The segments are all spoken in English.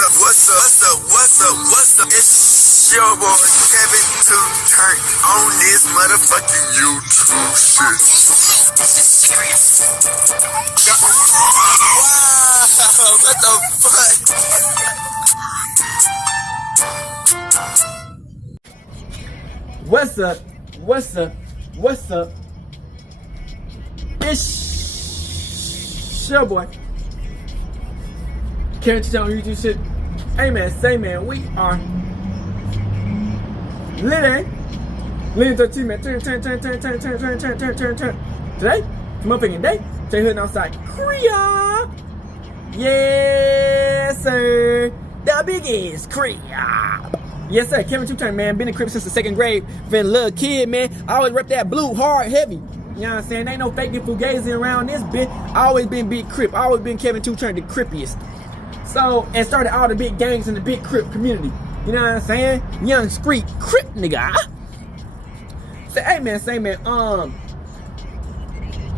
What's up? It's your boy Kevin to turn on this motherfucking YouTube shit. This is serious. Wow, what the fuck? What's up? It's your boy Kevin to turn on YouTube shit. Hey man, say man, we are Living 13 man, turn. Today, motherfucking day, stay hooding outside Korea. Yes sir, the biggest Korea. Yes sir, Kevin 2 man, been in crib since the 2nd grade. Been a little kid man, I always rep that blue hard heavy. You know what I'm saying? Ain't no fake fugazi around this bitch. I always been big crip. I always been Kevin 2 the crippiest. So, and started all the big gangs in the big crip community. You know what I'm saying? Young street crip nigga. Say, hey man,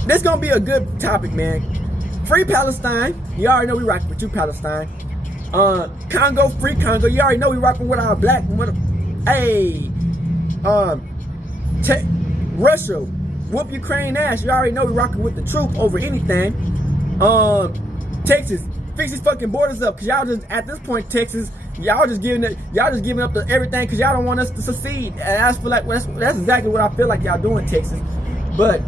this gonna be a good topic, man. Free Palestine. You already know we rocking with you, Palestine. Congo, free Congo. You already know we rocking with our black. Hey, Russia, whoop Ukraine ass. You already know we rocking with the truth over anything. Texas, fix these fucking borders up, cause y'all just at this point, Texas, y'all just giving up to everything, cause y'all don't want us to succeed. And I feel like that's exactly what I feel like y'all doing, Texas, but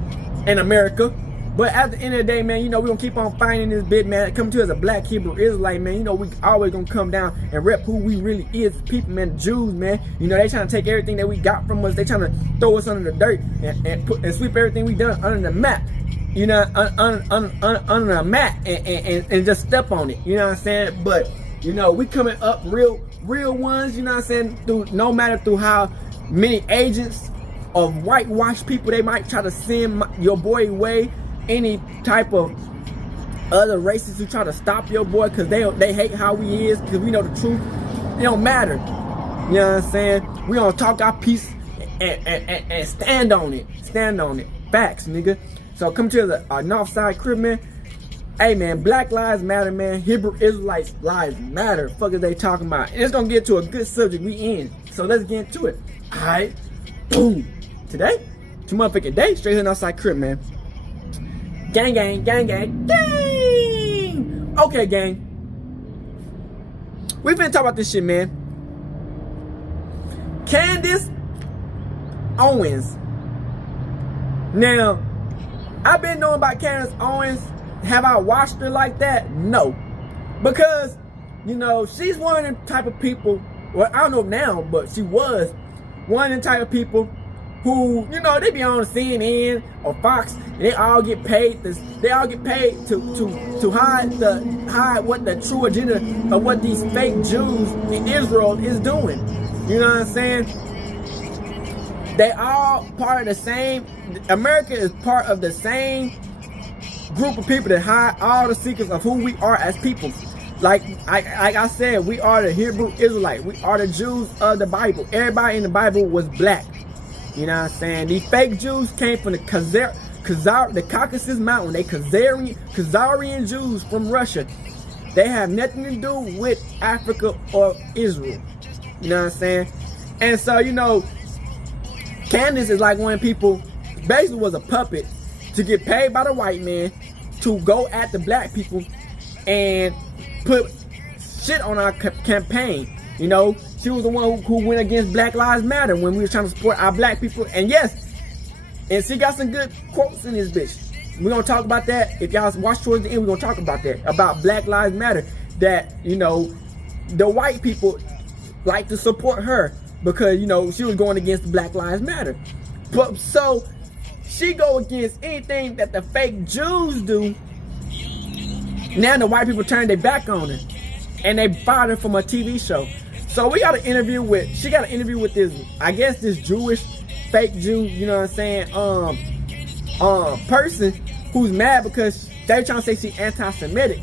in America. But at the end of the day, man, you know we gonna keep on fighting this bit, man. Come to as a black Hebrew Israelite, man. You know we always gonna come down and rep who we really is, people, man. The Jews, man. You know they trying to take everything that we got from us. They trying to throw us under the dirt and sweep everything we done under the map. You know, under a mat and just step on it. You know what I'm saying? But you know, we coming up real ones. You know what I'm saying? No matter through how many agents of whitewashed people they might try to send your boy away. Any type of other racists who try to stop your boy because they hate how he is, because we know the truth. It don't matter. You know what I'm saying? We gonna talk our piece and stand on it. Stand on it. Facts, nigga. So come to the north side crib, man. Hey man, Black Lives Matter, man. Hebrew Israelites lives matter. Fuck is they talking about? And it's gonna get to a good subject we in. So let's get into it. Alright. Boom. Today, two motherfucking day, straight here outside crib, man. Gang. Okay, gang. We finna talk about this shit, man. Candace Owens. Now, I've been knowing about Candace Owens. Have I watched her like that? No. Because, you know, she's one of the type of people, well, I don't know now, but she was one of the type of people who, you know, they be on CNN or Fox, and they all get paid to hide what the true agenda of what these fake Jews in Israel is doing. You know what I'm saying? They all part of the same. America is part of the same group of people that hide all the secrets of who we are as people. Like I said, we are the Hebrew Israelite. We are the Jews of the Bible. Everybody in the Bible was black. You know what I'm saying? These fake Jews came from the Caucasus Mountain. They Khazarian Jews from Russia. They have nothing to do with Africa or Israel. You know what I'm saying? And so, you know, Candace is like one of the people, basically was a puppet to get paid by the white man to go at the black people and put shit on our campaign. You know, she was the one who went against Black Lives Matter when we were trying to support our black people. And yes, and she got some good quotes in this bitch. We're going to talk about that. If y'all watch towards the end, we're going to talk about that. About Black Lives Matter. That, you know, the white people like to support her because, you know, she was going against Black Lives Matter. But so she go against anything that the fake Jews do. Now the white people turn their back on her. And they fired her from a TV show. So she got an interview with this, I guess this Jewish, fake Jew, you know what I'm saying, person who's mad because they trying to say she's anti-Semitic.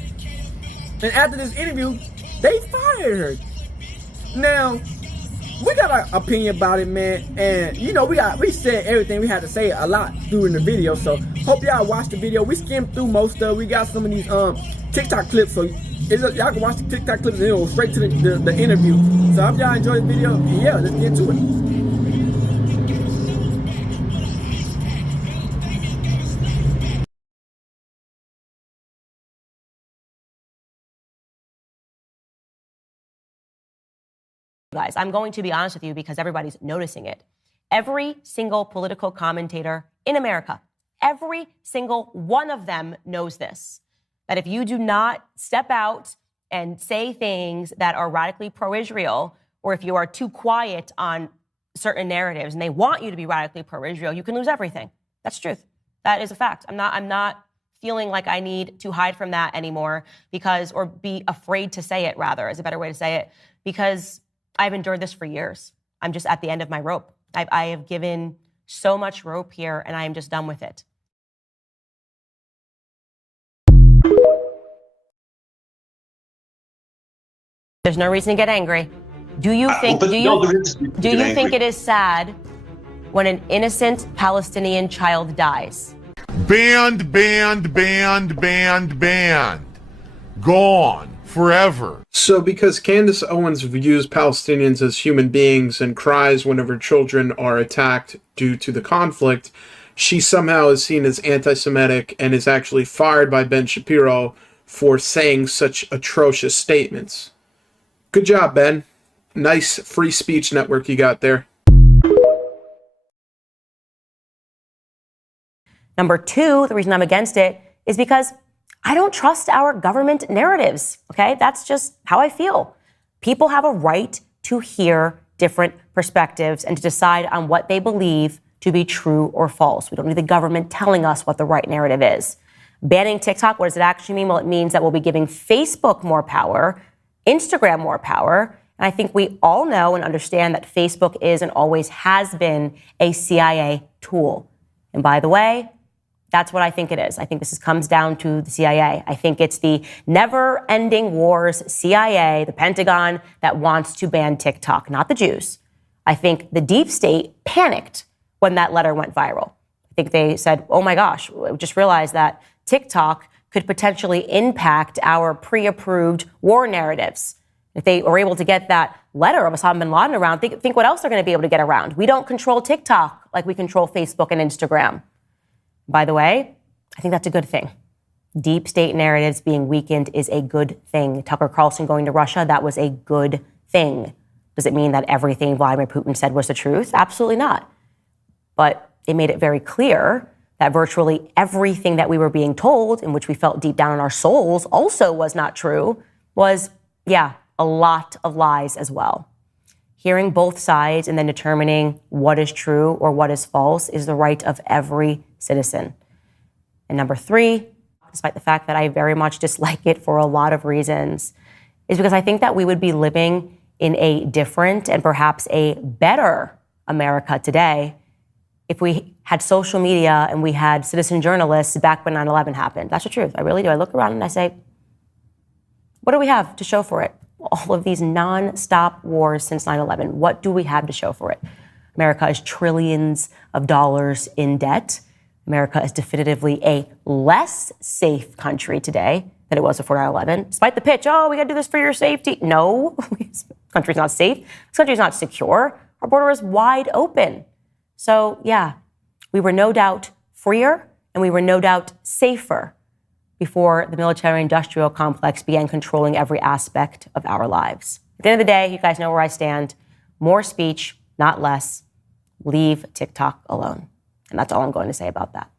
And after this interview, they fired her. Now, we got our opinion about it, man. And you know, we said everything we had to say a lot during the video. So hope y'all watched the video. We skimmed through most of it. We got some of these TikTok clips, so y'all can watch the TikTok clips and it'll go straight to the interview. So if y'all enjoy the video, yeah, let's get to it. Guys, I'm going to be honest with you because everybody's noticing it. Every single political commentator in America, every single one of them knows this, that if you do not step out and say things that are radically pro-Israel, or if you are too quiet on certain narratives and they want you to be radically pro-Israel, you can lose everything. That's truth. That is a fact. I'm not feeling like I need to hide from that anymore or be afraid to say it, rather, is a better way to say it, because I've endured this for years. I'm just at the end of my rope. I have given so much rope here, and I am just done with it. There's no reason to get angry. Do you think it is sad when an innocent Palestinian child dies? Banned. Gone. Forever. So because Candace Owens views Palestinians as human beings and cries whenever children are attacked due to the conflict, she somehow is seen as anti-Semitic and is actually fired by Ben Shapiro for saying such atrocious statements. Good job, Ben. Nice free speech network you got there. Number two, the reason I'm against it is because I don't trust our government narratives, okay? That's just how I feel. People have a right to hear different perspectives and to decide on what they believe to be true or false. We don't need the government telling us what the right narrative is. Banning TikTok, what does it actually mean? Well, it means that we'll be giving Facebook more power, Instagram more power, and I think we all know and understand that Facebook is and always has been a CIA tool. And by the way, that's what I think it is. I think this comes down to the CIA. I think it's the never-ending wars CIA, the Pentagon, that wants to ban TikTok, not the Jews. I think the deep state panicked when that letter went viral. I think they said, oh my gosh, we just realized that TikTok could potentially impact our pre-approved war narratives. If they were able to get that letter of Osama bin Laden around, think what else they're going to be able to get around. We don't control TikTok like we control Facebook and Instagram. By the way, I think that's a good thing. Deep state narratives being weakened is a good thing. Tucker Carlson going to Russia, that was a good thing. Does it mean that everything Vladimir Putin said was the truth? Absolutely not. But it made it very clear that virtually everything that we were being told, in which we felt deep down in our souls also was not true, was, a lot of lies as well. Hearing both sides and then determining what is true or what is false is the right of every citizen. And number three, despite the fact that I very much dislike it for a lot of reasons, is because I think that we would be living in a different and perhaps a better America today if we had social media and we had citizen journalists back when 9/11 happened. That's the truth. I really do. I look around and I say, what do we have to show for it? All of these non-stop wars since 9/11. What do we have to show for it? America is trillions of dollars in debt. America is definitively a less safe country today than it was before 9/11. Despite the pitch, we got to do this for your safety. No, this country's not safe. This country's not secure. Our border is wide open. So, we were no doubt freer and we were no doubt safer before the military-industrial complex began controlling every aspect of our lives. At the end of the day, you guys know where I stand. More speech, not less. Leave TikTok alone. And that's all I'm going to say about that.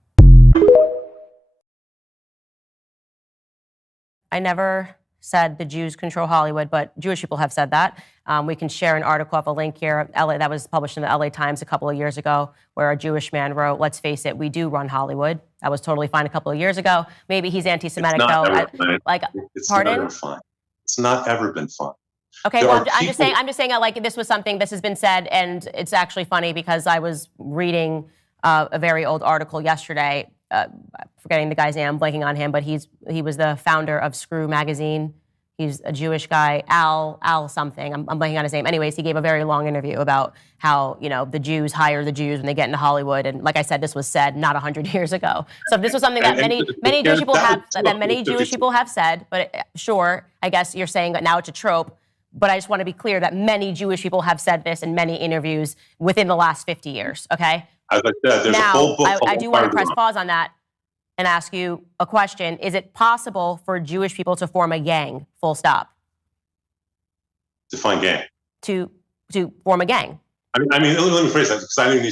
I never said the Jews control Hollywood, but Jewish people have said that. We can share an article off a link here, that was published in the LA Times a couple of years ago, where a Jewish man wrote, let's face it, we do run Hollywood. That was totally fine a couple of years ago. Maybe he's anti-Semitic, though. It's pardon? never fun. It's not ever been fun. Okay, well, I'm just saying like this was something, this has been said, and it's actually funny because I was reading a very old article yesterday, forgetting the guy's name, I'm blanking on him, but he was the founder of Screw magazine. He's a Jewish guy, Al something. I'm blanking on his name. Anyways, he gave a very long interview about how, the Jews hire the Jews when they get into Hollywood. And like I said, this was said not 100 years ago. So this was something that many Jewish people have said, but sure, I guess you're saying that now it's a trope. But I just want to be clear that many Jewish people have said this in many interviews within the last 50 years, okay? As I said, there's a whole book. I do want to press pause on that and ask you a question. Is it possible for Jewish people to form a gang, full stop? Define gang. To form a gang. Let me phrase that because I don't even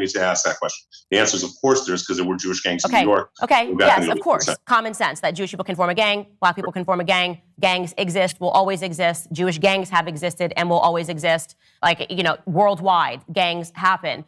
need to ask that question. The answer is, of course, because there were Jewish gangs in New York. Okay. Yes, of course. Common sense that Jewish people can form a gang, Black people can form a gang. Gangs exist, will always exist. Jewish gangs have existed and will always exist. Worldwide, gangs happen.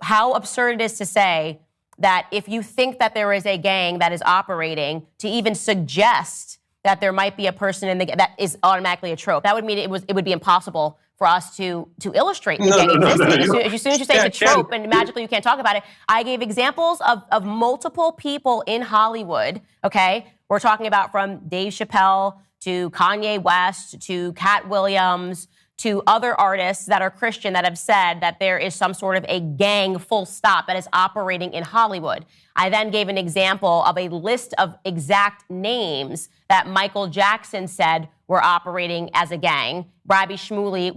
How absurd it is to say that if you think that there is a gang that is operating, to even suggest that there might be a person in the gang, that is automatically a trope. That would mean it would be impossible for us to illustrate the gang existence. As soon as you say it's a trope and magically you can't talk about it, I gave examples of multiple people in Hollywood, okay? We're talking about from Dave Chappelle to Kanye West to Cat Williams to other artists that are Christian that have said that there is some sort of a gang, full stop, that is operating in Hollywood. I then gave an example of a list of exact names that Michael Jackson said were operating as a gang. Rabbi Shmuley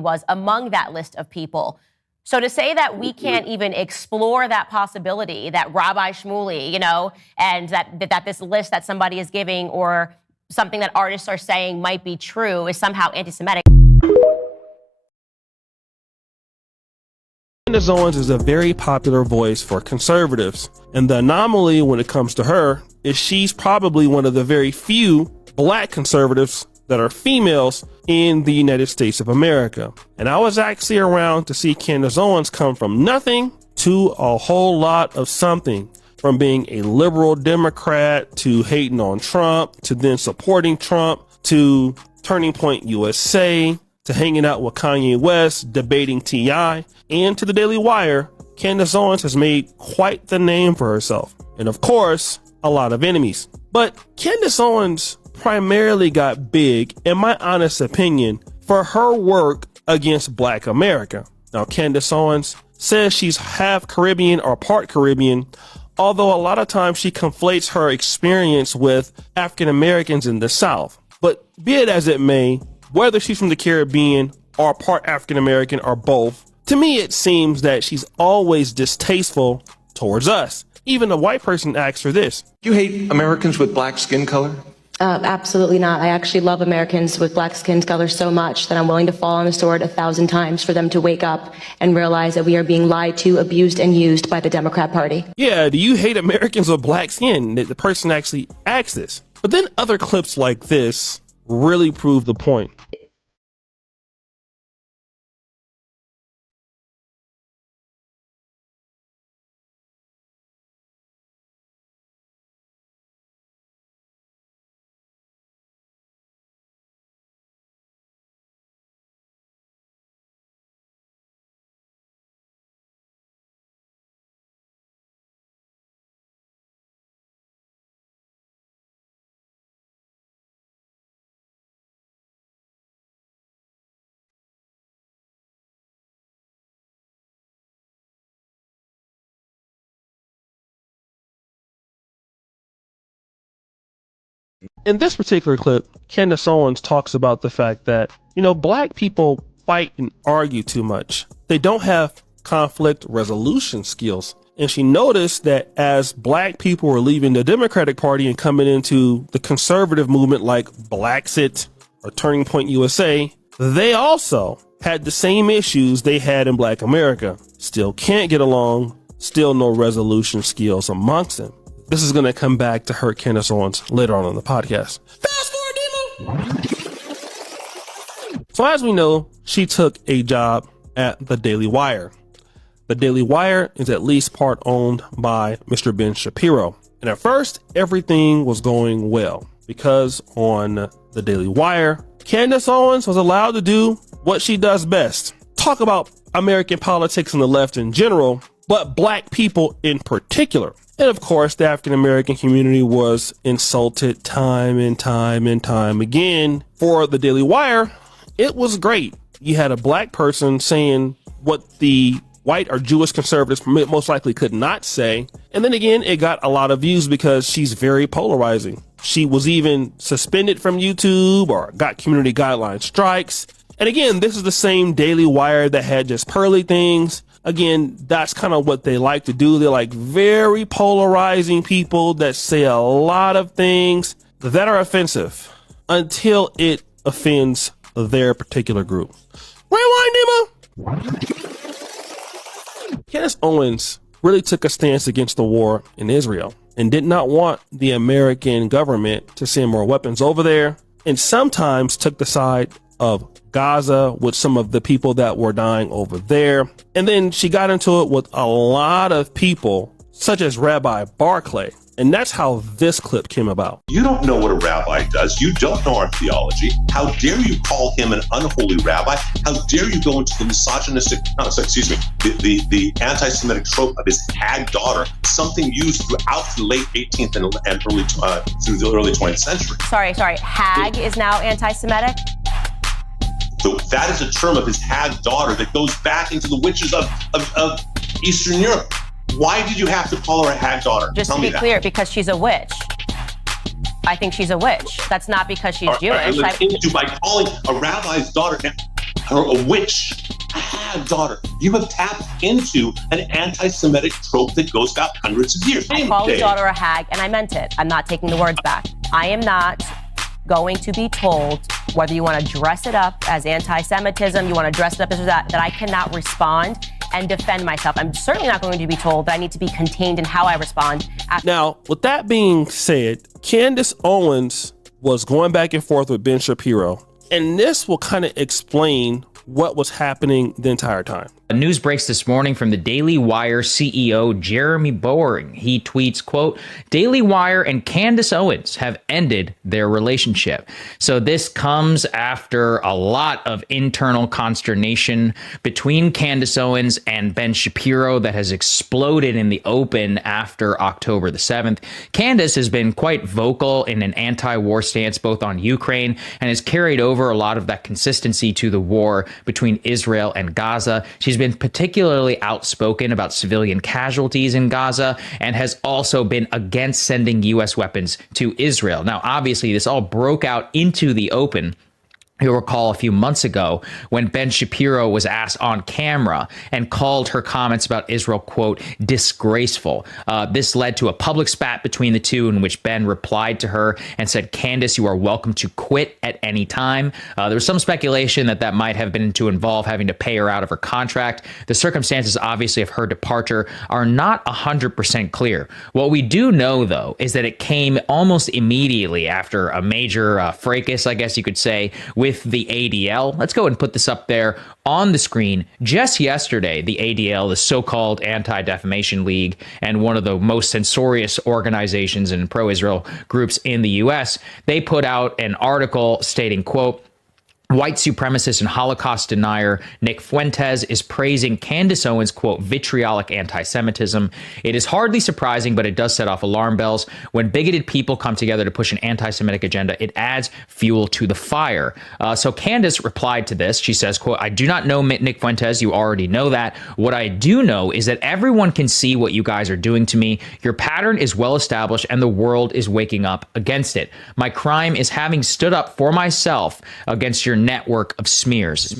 was among that list of people. So to say that we can't even explore that possibility, that Rabbi Shmuley, and that this list that somebody is giving or something that artists are saying might be true is somehow anti-Semitic. Candace Owens is a very popular voice for conservatives, and the anomaly when it comes to her is she's probably one of the very few Black conservatives that are females in the United States of America. And I was actually around to see Candace Owens come from nothing to a whole lot of something, from being a liberal Democrat to hating on Trump to then supporting Trump to Turning Point USA to hanging out with Kanye West, debating T.I., and to the Daily Wire. Candace Owens has made quite the name for herself. And of course, a lot of enemies. But Candace Owens primarily got big, in my honest opinion, for her work against Black America. Now, Candace Owens says she's half Caribbean or part Caribbean, although a lot of times she conflates her experience with African Americans in the South. But be it as it may, whether she's from the Caribbean or part African American or both, to me it seems that she's always distasteful towards us. Even a white person asks her this. You hate Americans with black skin color? Absolutely not. I actually love Americans with black skin color so much that I'm willing to fall on the sword 1,000 times for them to wake up and realize that we are being lied to, abused, and used by the Democrat Party. Yeah, do you hate Americans with black skin? The person actually asks this. But then other clips like this really prove the point. In this particular clip, Candace Owens talks about the fact that, Black people fight and argue too much. They don't have conflict resolution skills. And she noticed that as Black people were leaving the Democratic Party and coming into the conservative movement like Blaxit or Turning Point USA, they also had the same issues they had in Black America. Still can't get along, still no resolution skills amongst them. This is going to come back to hurt Candace Owens later on in the podcast. Fast forward, Demo! So as we know, she took a job at the Daily Wire. The Daily Wire is at least part owned by Mr. Ben Shapiro. And at first, everything was going well because on the Daily Wire, Candace Owens was allowed to do what she does best. Talk about American politics and the left in general, but Black people in particular. And of course, the African American community was insulted time and time and time again. For the Daily Wire, it was great. You had a black person saying what the white or Jewish conservatives most likely could not say. And then again, it got a lot of views because she's very polarizing. She was even suspended from YouTube or got community guideline strikes. And again, this is the same Daily Wire that had just pearly things. Again, that's kind of what they like to do. They're like very polarizing people that say a lot of things that are offensive until it offends their particular group. Rewind, Nemo! Candace Owens really took a stance against the war in Israel and did not want the American government to send more weapons over there, and sometimes took the side of Gaza with some of the people that were dying over there. And then she got into it with a lot of people, such as Rabbi Barclay. And that's how this clip came about. You don't know what a rabbi does. You don't know our theology. How dare you call him an unholy rabbi? How dare you go into the misogynistic, the anti-Semitic trope of his hag daughter, something used throughout the late 18th and early through the early 20th century. Sorry. Hag is now anti-Semitic? So that is a term of his hag daughter that goes back into the witches of Eastern Europe. Why did you have to call her a hag daughter? Just to be clear, because she's a witch. I think she's a witch. That's not because she's Jewish. By calling a rabbi's daughter a witch, a hag daughter, you have tapped into an anti-Semitic trope that goes back hundreds of years. I called his daughter a hag, and I meant it. I'm not taking the words back. I am not going to be told whether you want to dress it up as anti-Semitism, you want to dress it up as that I cannot respond and defend myself. I'm certainly not going to be told that I need to be contained in how I respond. Now, with that being said, Candace Owens was going back and forth with Ben Shapiro, and this will kind of explain what was happening the entire time. News breaks this morning from the Daily Wire CEO Jeremy Boring. He tweets, quote, Daily Wire and Candace Owens have ended their relationship. So this comes after a lot of internal consternation between Candace Owens and Ben Shapiro that has exploded in the open after October the 7th. Candace has been quite vocal in an anti-war stance both on Ukraine and has carried over a lot of that consistency to the war between Israel and Gaza. She's been particularly outspoken about civilian casualties in Gaza and has also been against sending U.S. weapons to Israel. Now, obviously, this all broke out into the open. You'll recall a few months ago when Ben Shapiro was asked on camera and called her comments about Israel, quote, disgraceful. This led to a public spat between the two in which Ben replied to her and said, Candace, you are welcome to quit at any time. There was some speculation that might have been to involve having to pay her out of her contract. The circumstances, obviously, of her departure are not 100% clear. What we do know, though, is that it came almost immediately after a major fracas, I guess you could say, with the ADL. Let's go and put this up there on the screen. Just yesterday, the ADL, the so-called Anti-Defamation League, and one of the most censorious organizations and pro-Israel groups in the U.S., they put out an article stating, quote, white supremacist and Holocaust denier Nick Fuentes is praising Candace Owens', quote, vitriolic anti-Semitism. It is hardly surprising, but it does set off alarm bells. When bigoted people come together to push an anti-Semitic agenda, it adds fuel to the fire. So Candace replied to this. She says, quote, I do not know Nick Fuentes. You already know that. What I do know is that everyone can see what you guys are doing to me. Your pattern is well established and the world is waking up against it. My crime is having stood up for myself against your network of smears.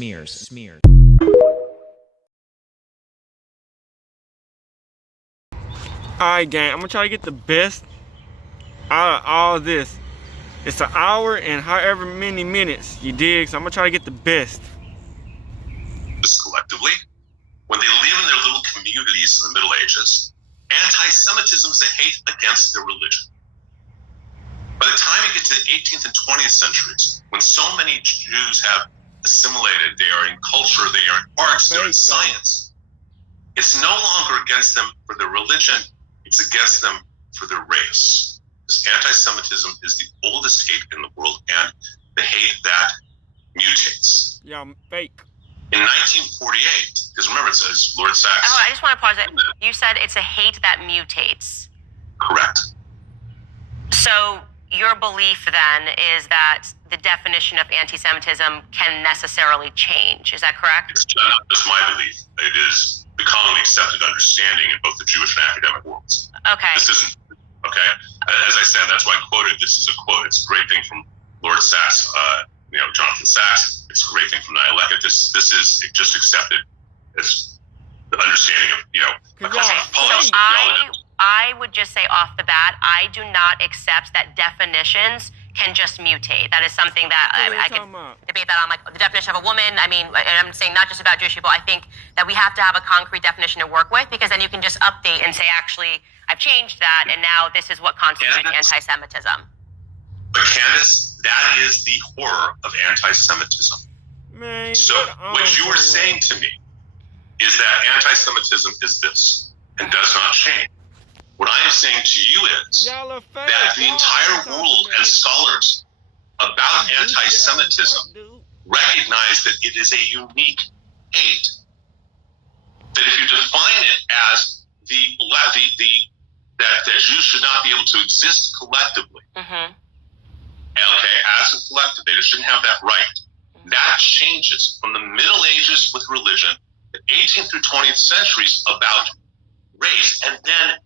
Alright, gang, I'm gonna try to get the best out of all of this. It's an hour and however many minutes, you dig? So I'm gonna try to get the best. Just collectively, when they live in their little communities in the Middle Ages, anti-Semitism is a hate against their religion. By the time you get to the 18th and 20th centuries, when so many Jews have assimilated, they are in culture, they are in arts, they're in science, it's no longer against them for their religion, it's against them for their race. This anti-Semitism is the oldest hate in the world, and the hate that mutates. Yeah, I'm fake. In 1948, because remember it says Lord Sachs. Oh, I just want to pause it. You said it's a hate that mutates. Correct. So your belief then is that the definition of anti-Semitism can necessarily change. Is that correct? It's not just my belief. It is the commonly accepted understanding in both the Jewish and academic worlds. Okay. This isn't, okay? As I said, that's why I quoted, this is a quote. It's a great thing from Lord Sachs, Jonathan Sachs. It's a great thing from Nihilecka. This is just accepted as the understanding of, I would just say off the bat, I do not accept that definitions can just mutate. That is something that I could debate that on, like the definition of a woman. I mean, and I'm saying not just about Jewish people. I think that we have to have a concrete definition to work with, because then you can just update and say, actually, I've changed that, and now this is what constitutes anti-Semitism. But Candace, that is the horror of anti-Semitism. Man, so what you are saying to me is that anti-Semitism is this and does not change. What I am saying to you is that the entire world and scholars about anti-Semitism recognize that it is a unique hate. That if you define it as that Jews should not be able to exist collectively, okay, as a collective, they just shouldn't have that right. That changes from the Middle Ages with religion, the 18th through 20th centuries about race, and then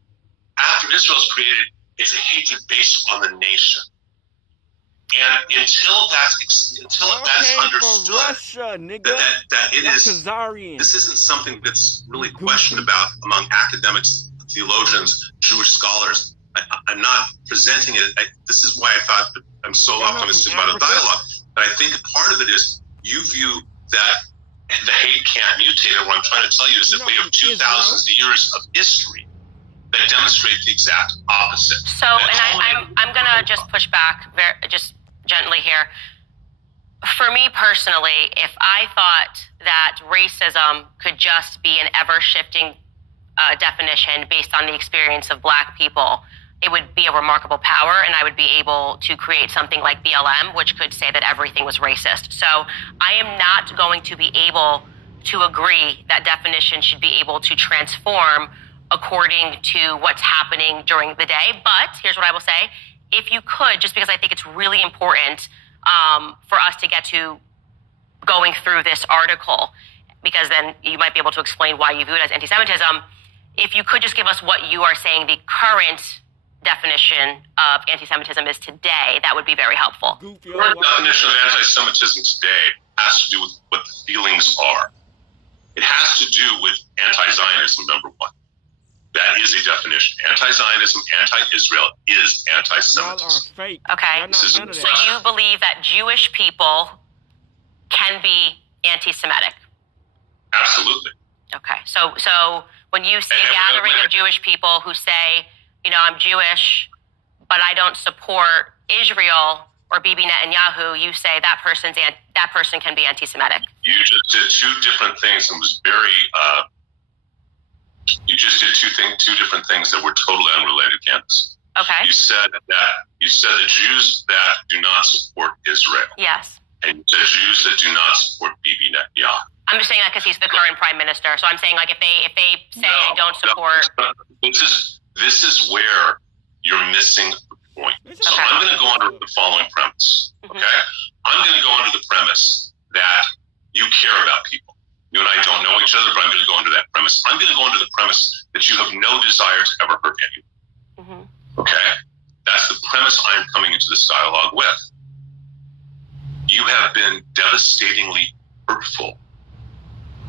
after Israel is created, it's a hatred based on the nation. And until that's understood, that it is, this isn't something that's really questioned about among academics, theologians, Jewish scholars. I'm not presenting it. This is why I thought that I'm so optimistic about a dialogue. But I think part of it is you view that the hate can't mutate. And what I'm trying to tell you is that we have 2,000 years of history that demonstrate the exact opposite. So, and I'm gonna just push back just gently here. For me personally, if I thought that racism could just be an ever-shifting definition based on the experience of Black people, it would be a remarkable power, and I would be able to create something like BLM, which could say that everything was racist. So I am not going to be able to agree that definition should be able to transform according to what's happening during the day. But here's what I will say. If you could, just because I think it's really important for us to get to going through this article, because then you might be able to explain why you view it as anti-Semitism. If you could just give us what you are saying the current definition of anti-Semitism is today, that would be very helpful. The current definition of anti-Semitism today has to do with what the feelings are. It has to do with anti-Zionism, number one. That is a definition. Anti-Zionism, anti-Israel is anti-Semitism. Okay. So you believe that Jewish people can be anti-Semitic? Absolutely. Okay. So when you see a gathering of Jewish people who say, I'm Jewish, but I don't support Israel or Bibi Netanyahu, you say that person can be anti-Semitic. You just did two different things and was very. You just did two different things that were totally unrelated, Candace. Okay. You said the Jews that do not support Israel. Yes. And the Jews that do not support Bibi Netanyahu. I'm just saying that because he's the current prime minister. So I'm saying, like, if they say they don't support. This is where you're missing the point. So I'm going to go under the following premise. Okay. I'm going to go under the premise that you care about people. You and I don't know each other, but I'm going to go under that premise. I'm going to go under the premise that you have no desire to ever hurt anyone. Okay? That's the premise I'm coming into this dialogue with. You have been devastatingly hurtful.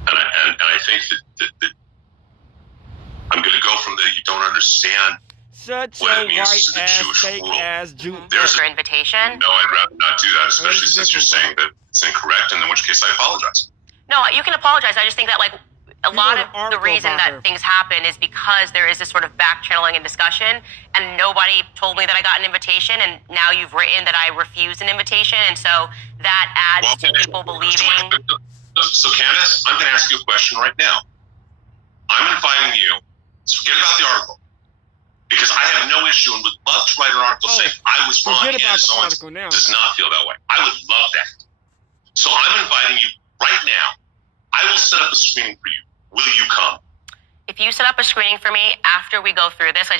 And I think that I'm going to go from the you don't understand what it means to the Jewish world. There's your invitation? No, I'd rather not do that, especially since you're saying that it's incorrect, and in which case I apologize. No, you can apologize. I just think that, like, a lot of the reason that things happen is because there is this sort of back-channeling and discussion, and nobody told me that I got an invitation, and now you've written that I refused an invitation, and so that adds to people believing. So, Candace, I'm going to ask you a question right now. I'm inviting you. Forget about the article, because I have no issue and would love to write an article saying I was wrong. Candace Owens does not feel that way. I would love that. So I'm inviting you right now. I will set up a screening for you. Will you come? If if you set up a screening for me after we go through this, I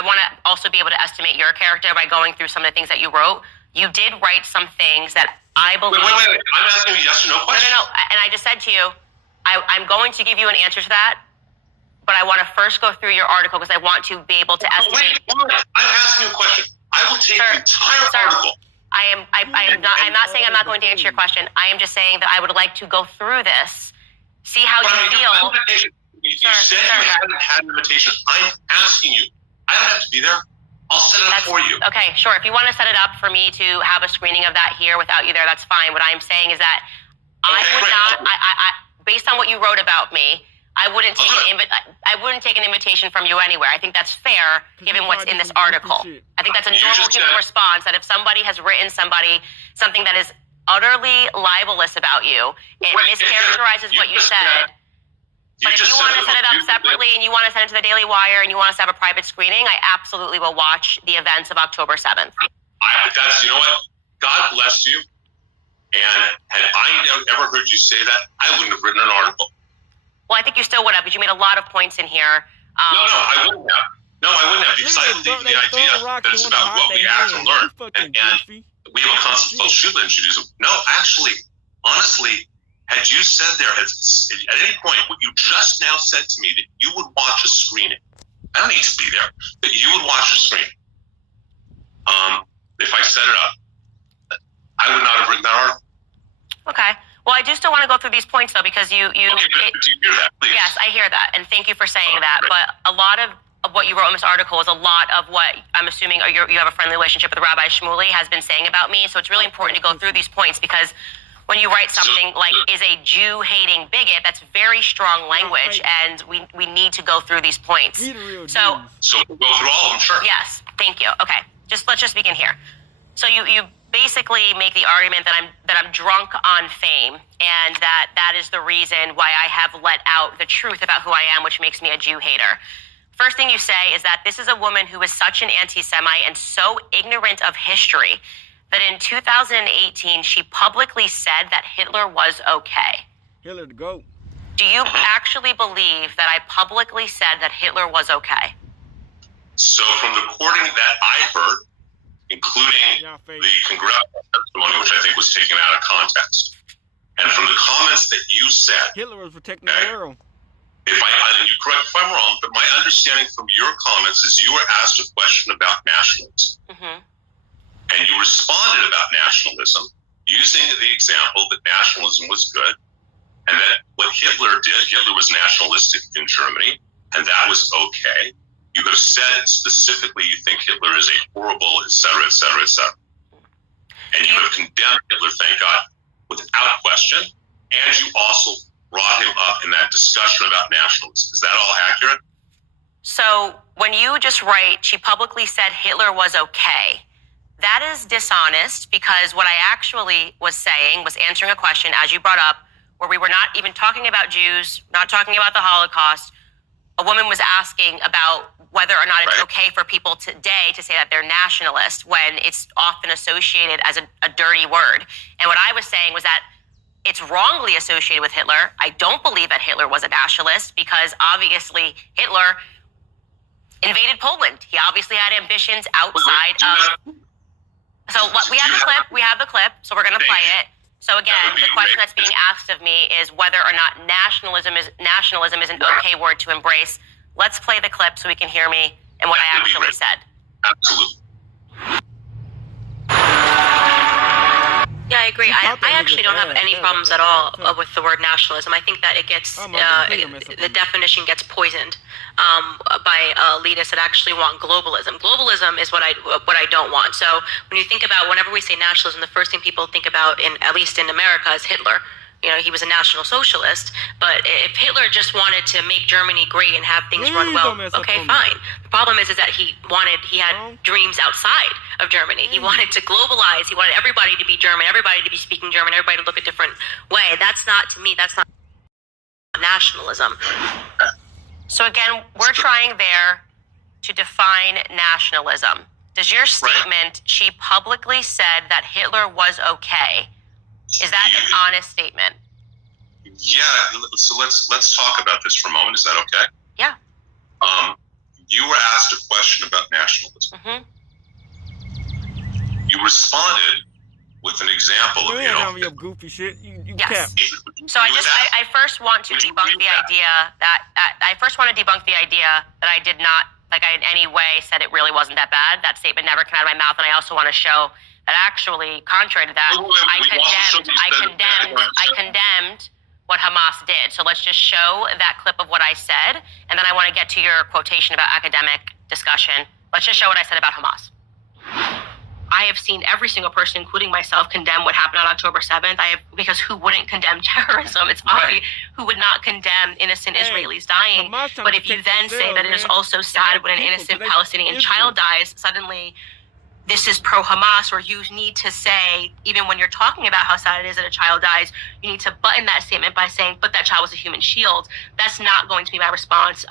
want to also be able to estimate your character by going through some of the things that you wrote. You did write some things that I believe. Wait. I'm asking you yes or no question. No. And I just said to you, I'm going to give you an answer to that, but I want to first go through your article because I want to be able to estimate. Wait. I'm asking you a question. I will take the entire article. I'm not saying I'm not going to answer your question. I am just saying that I would like to go through this, see how you feel. You said you hadn't had an invitation. I'm asking you. I don't have to be there. I'll set it up for you. Okay, sure. If you want to set it up for me to have a screening of that here without you there, that's fine. What I'm saying is that I would not, based on what you wrote about me, I wouldn't take an invitation from you anywhere. I think that's fair, given what's in this article. I think that's a normal human response, that if somebody has written something that is utterly libelous about you, it mischaracterizes what you said. But if you want to set it up separately and you want to send it to the Daily Wire and you want us to have a private screening, I absolutely will watch the events of October 7th. You know what? God bless you. And had I ever heard you say that, I wouldn't have written an article. Well, I think you still would have, because you made a lot of points in here. No, I wouldn't have. No, I wouldn't have, because I believe the idea that it's about what we have to learn. And we have a concept called Shula Judaism. No, actually, honestly, had you said there, at any point, what you just now said to me, that you would watch a screening. I don't need to be there, but you would watch a screening. If I set it up, I would not have written that article. Okay. Well, I do still want to go through these points, though, because do you hear that, please? Yes, I hear that, and thank you for saying that. Great. But a lot of what you wrote in this article is a lot of what I'm assuming you have a friendly relationship with Rabbi Shmuley has been saying about me. So it's really important to go through these points, because when you write something like is a Jew-hating bigot, that's very strong language, and we need to go through these points. So we'll go through all of them, sure. Yes, thank you. Okay, let's just begin here. So you basically make the argument that I'm drunk on fame, and that is the reason why I have let out the truth about who I am, which makes me a Jew hater. First thing you say is that this is a woman who is such an anti-Semite and so ignorant of history that in 2018 she publicly said that Hitler was okay. Hitler the GOAT. Do you actually believe that I publicly said that Hitler was okay? So from the recording that I heard, including the congressional testimony, which I think was taken out of context, and from the comments that you said, Hitler was protecting the world. And you correct if I'm wrong, but my understanding from your comments is you were asked a question about nationalism. Mm-hmm. And you responded about nationalism using the example that nationalism was good, and that what Hitler was nationalistic in Germany, and that was okay. You could have said specifically you think Hitler is a horrible, et cetera, et cetera, et cetera. And you have condemned Hitler, thank God, without question, and you also brought him up in that discussion about nationalism. Is that all accurate? So when you just write, she publicly said Hitler was okay, that is dishonest, because what I actually was saying was answering a question, as you brought up, where we were not even talking about Jews, not talking about the Holocaust. A woman was asking about whether or not it's okay for people today to say that they're nationalist when it's often associated as a dirty word. And what I was saying was that it's wrongly associated with Hitler. I don't believe that Hitler was a nationalist, because obviously Hitler invaded Poland. He obviously had ambitions outside of... So we have the clip, so we're going to play it. So again, the question that's being asked of me is whether or not nationalism is an okay word to embrace. Let's play the clip so we can hear me and what I actually said. Absolutely. Yeah, I agree. I actually don't have any problems at all with the word nationalism. I think that it gets the definition gets poisoned by elitists that actually want globalism. Globalism is what I don't want. So when you think about, whenever we say nationalism, the first thing people think about, at least in America, is Hitler. You know, he was a National Socialist, but if Hitler just wanted to make Germany great and have things run well, okay, fine. The problem is that he had dreams outside of Germany. He wanted to globalize. He wanted everybody to be German, everybody to be speaking German, everybody to look a different way. That's not, to me, that's not nationalism. So again, we're trying there to define nationalism. Does your statement, she publicly said that Hitler was okay, is that an honest statement? Yeah, so let's talk about this for a moment. Is that okay? Yeah. You were asked a question about nationalism. You responded with an example of, your goofy shit. You yes. So I first want to debunk the idea that I did not, like I in any way said it really wasn't that bad. That statement never came out of my mouth, and I also want to show that actually, contrary to that, I condemned what Hamas did. So let's just show that clip of what I said, and then I want to get to your quotation about academic discussion. Let's just show what I said about Hamas. I have seen every single person, including myself, condemn what happened on October 7th. Because who wouldn't condemn terrorism? It's obvious who would not condemn innocent Israelis dying. But if you then say that it is also sad when an innocent Palestinian child dies, suddenly this is pro-Hamas, or you need to say, even when you're talking about how sad it is that a child dies, you need to button that statement by saying, but that child was a human shield. That's not going to be my response.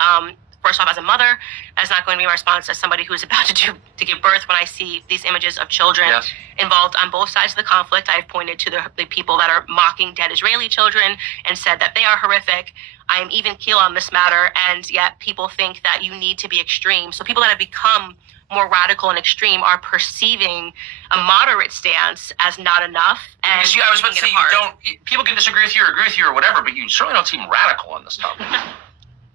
First off, as a mother, that's not going to be my response as somebody who's about to give birth. When I see these images of children involved on both sides of the conflict, I've pointed to the people that are mocking dead Israeli children and said that they are horrific. I am even keel on this matter, and yet people think that you need to be extreme. So people that have become more radical and extreme are perceiving a moderate stance as not enough. And I was about to say, people can disagree with you or agree with you or whatever, but you certainly don't seem radical on this topic.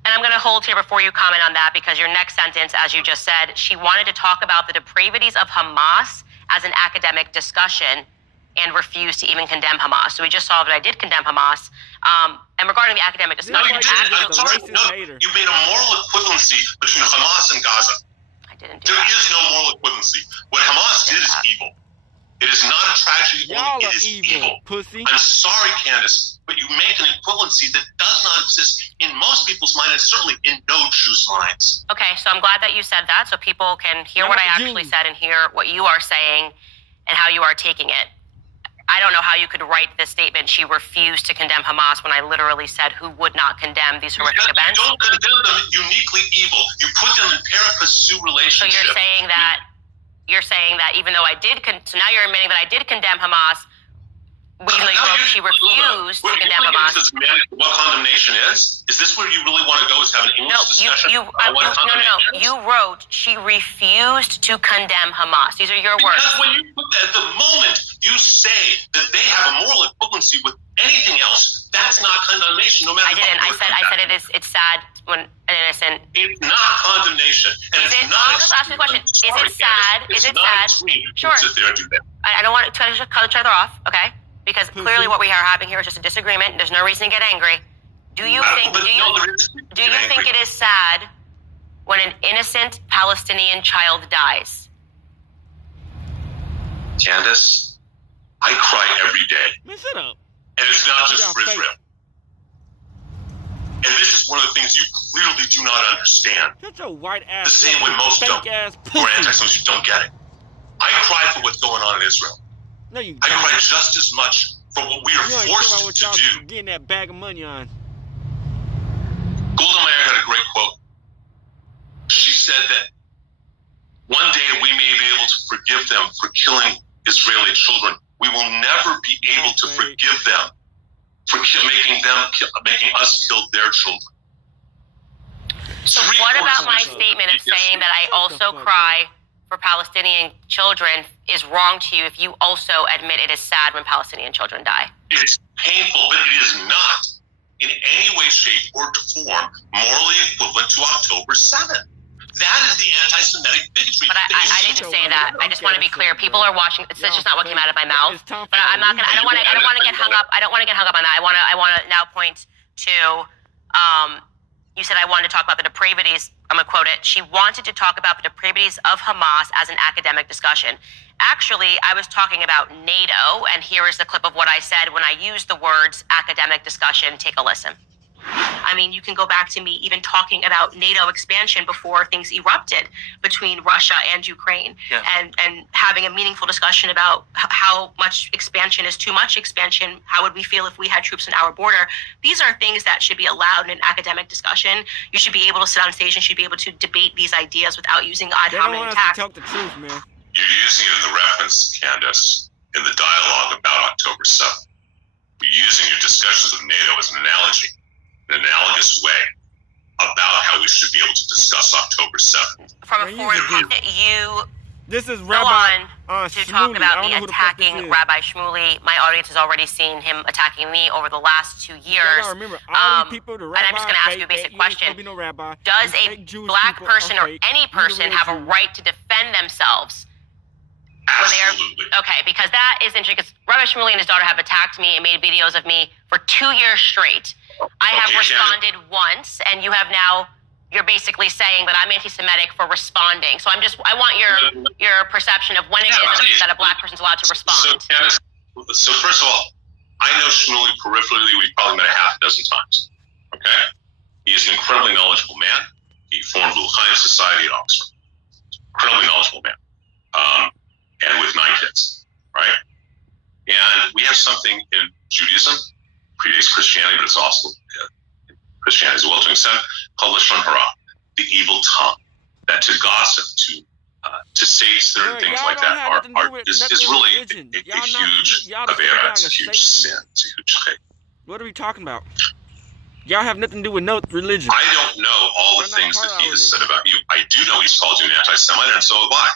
And I'm going to hold here before you comment on that, because your next sentence, as you just said, she wanted to talk about the depravities of Hamas as an academic discussion and refused to even condemn Hamas. So we just saw that I did condemn Hamas. And regarding the academic discussion... No, you didn't. You made a moral equivalency between Hamas and Gaza. I didn't do that. There is no moral equivalency. What Hamas did is evil. It is not a tragedy. It is evil. Pussy. I'm sorry, Candace, but you make an equivalency that does not exist in most people's minds, and certainly in no Jews' minds. Okay, so I'm glad that you said that, so people can hear what I actually said and hear what you are saying and how you are taking it. I don't know how you could write this statement, she refused to condemn Hamas, when I literally said who would not condemn these horrific events. You don't condemn them uniquely evil. You put them in pari passu relationship. So you're saying that even though I did, so now you're admitting that I did condemn Hamas, even though she refused to condemn Hamas. What condemnation is? Is this where you really want to go, is have an English discussion? No, you wrote she refused to condemn Hamas. These are your words. Because when you put that, at the moment you say that they have a moral equivalency with anything else, that's not condemnation, no matter I didn't. I said it's sad when an innocent... It's not condemnation. And I'll just ask you a question. Is it sad? Is it sad? Sure. Sit there and do that. I don't want to cut each other off, okay? Because clearly what we are having here is just a disagreement. There's no reason to get angry. Do you think it is sad when an innocent Palestinian child dies? Candace, I cry every day. Man, shut up. And it's not just for Israel. And this is one of the things you clearly do not understand. Shut your white ass. The same way most don't. Who are anti-Semites, you don't get it. I cry for what's going on in Israel. No, you I cry just as much for what we are forced to do. Getting that bag of money on. Golda Meir had a great quote. She said that one day we may be able to forgive them for killing Israeli children. We will never be able to forgive them for making us kill their children. So what about my statement of saying that I also cry for Palestinian children is wrong to you if you also admit it is sad when Palestinian children die? It's painful, but it is not in any way, shape, or form morally equivalent to October 7th. That is the anti-Semitic bigotry. But I didn't say that. I just want to be clear. People are watching. It's just not what came out of my mouth. But I'm not gonna. I don't want to get hung up. I don't want to get hung up on that. I want to now point to. You said I wanted to talk about the depravities. I'm going to quote it. She wanted to talk about the depravities of Hamas as an academic discussion. Actually, I was talking about NATO, and here is the clip of what I said when I used the words academic discussion. Take a listen. I mean, you can go back to me even talking about NATO expansion before things erupted between Russia and Ukraine, and having a meaningful discussion about how much expansion is too much expansion. How would we feel if we had troops on our border? These are things that should be allowed in an academic discussion. You should be able to sit on stage and should be able to debate these ideas without using ad hominem attacks. Talk the truth, man. You're using it in the reference, Candace, in the dialogue about October 7th. You're using your discussions of NATO as an analogy, an analogous way about how we from a foreign country. You This is go Rabbi on to Shmuley. talk about I don't me know who the fuck this attacking is. Rabbi Shmuley. My audience has already seen him attacking me over the last 2 years. gotta remember, all these people, the and I'm just going to ask you a basic question. Be no rabbi. Does These a fake Jewish black people person are or fake. any These are person real have a Jews. right to defend themselves when they are okay? Because that is interesting. Because Rabbi Shmuley and his daughter have attacked me and made videos of me for 2 years straight. I have responded once, and you have now. You're basically saying that I'm anti-Semitic for responding. So I want your perception of when it is that a black person's allowed to respond. So, Candace, so first of all, I know Shmuley peripherally. We've probably met a half a dozen times. Okay, he is an incredibly knowledgeable man. He formed the L'Chaim Society at Oxford. Incredibly knowledgeable man, and with 9 kids, right? And we have something in Judaism, predates Christianity, but it's also Christianity as well to an extent, called Lashon Hara, the evil tongue. That to gossip, to say certain things like that is really a huge avera. It's a huge sin. It's a huge chait. What are we talking about? Y'all have nothing to do with no religion. I don't know all the things that he has said about you. I do know he's called you an anti-Semite, and so have I.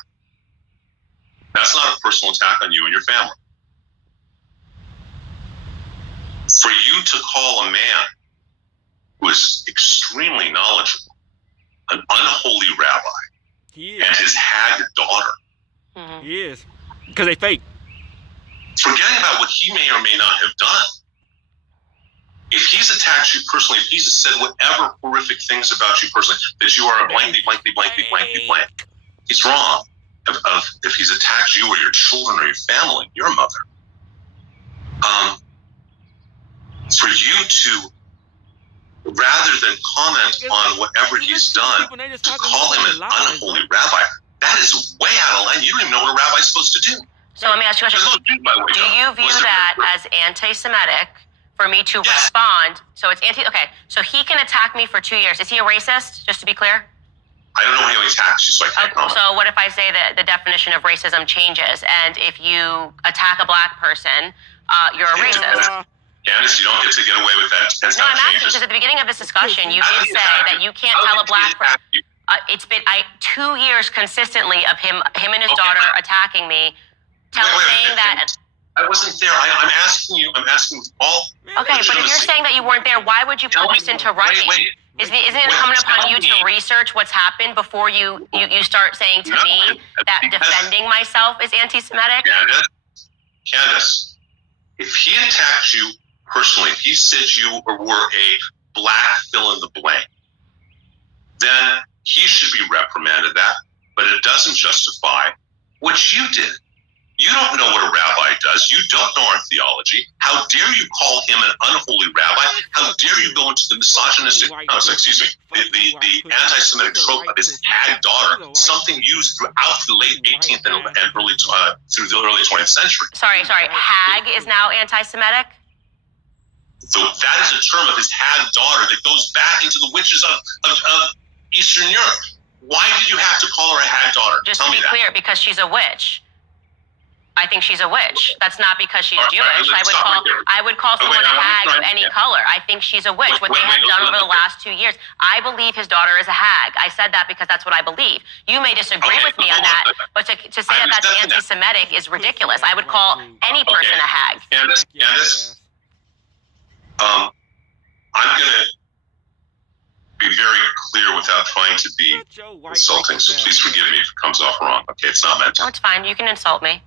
That's not a personal attack on you and your family. For you to call a man who is extremely knowledgeable, an unholy rabbi, and his hag daughter. He is. Because they fake. Forgetting about what he may or may not have done. If he's attacked you personally, if he's said whatever horrific things about you personally, that you are a blankety, blankety, blankety, blankety, blank, he's wrong. If he's attacked you or your children or your family, your mother. For you to, rather than comment on whatever he's done, to call him an unholy rabbi, that is way out of line. You don't even know what a rabbi's supposed to do. So let me ask you a question. Do you view that as anti-Semitic for me to respond? So it's okay, so he can attack me for 2 years. Is he a racist, just to be clear? I don't know how he attacks you, so I can't comment. So what if I say that the definition of racism changes, and if you attack a black person, you're a racist? Candace, you don't get to get away with that. Depends No, how I'm it asking changes. because at the beginning of this discussion, you did say that you can't tell a black person. It's been 2 years consistently of him and his daughter attacking me, saying that. I wasn't there. I'm asking you. I'm asking all. Okay, but if you're saying that you weren't there, why would you put this into writing? Isn't it incumbent upon you to research what's happened before you start saying to me that defending myself is anti-Semitic? Candace, if he attacked you personally, if he said you were a black fill in the blank, then he should be reprimanded that, but it doesn't justify what you did. You don't know what a rabbi does. You don't know our theology. How dare you call him an unholy rabbi? How dare you go into the misogynistic, the anti-Semitic trope of his hag daughter, something used throughout the late 18th and early through the early 20th century. Sorry. Hag is now anti-Semitic? So that is a term of his hag daughter that goes back into the witches of Eastern Europe. Why did you have to call her a hag daughter? Just to be clear, because she's a witch. I think she's a witch. That's not because she's Jewish. I would call someone a hag of any color. I think she's a witch. What they have done over the last 2 years, I believe his daughter is a hag. I said that because that's what I believe. You may disagree with me on that, but to say that that's anti-Semitic is ridiculous. I would call any person a hag. Candace, I'm going to be very clear without trying to be insulting, so please forgive me if it comes off wrong. Okay, it's not meant to. No, it's fine. You can insult me.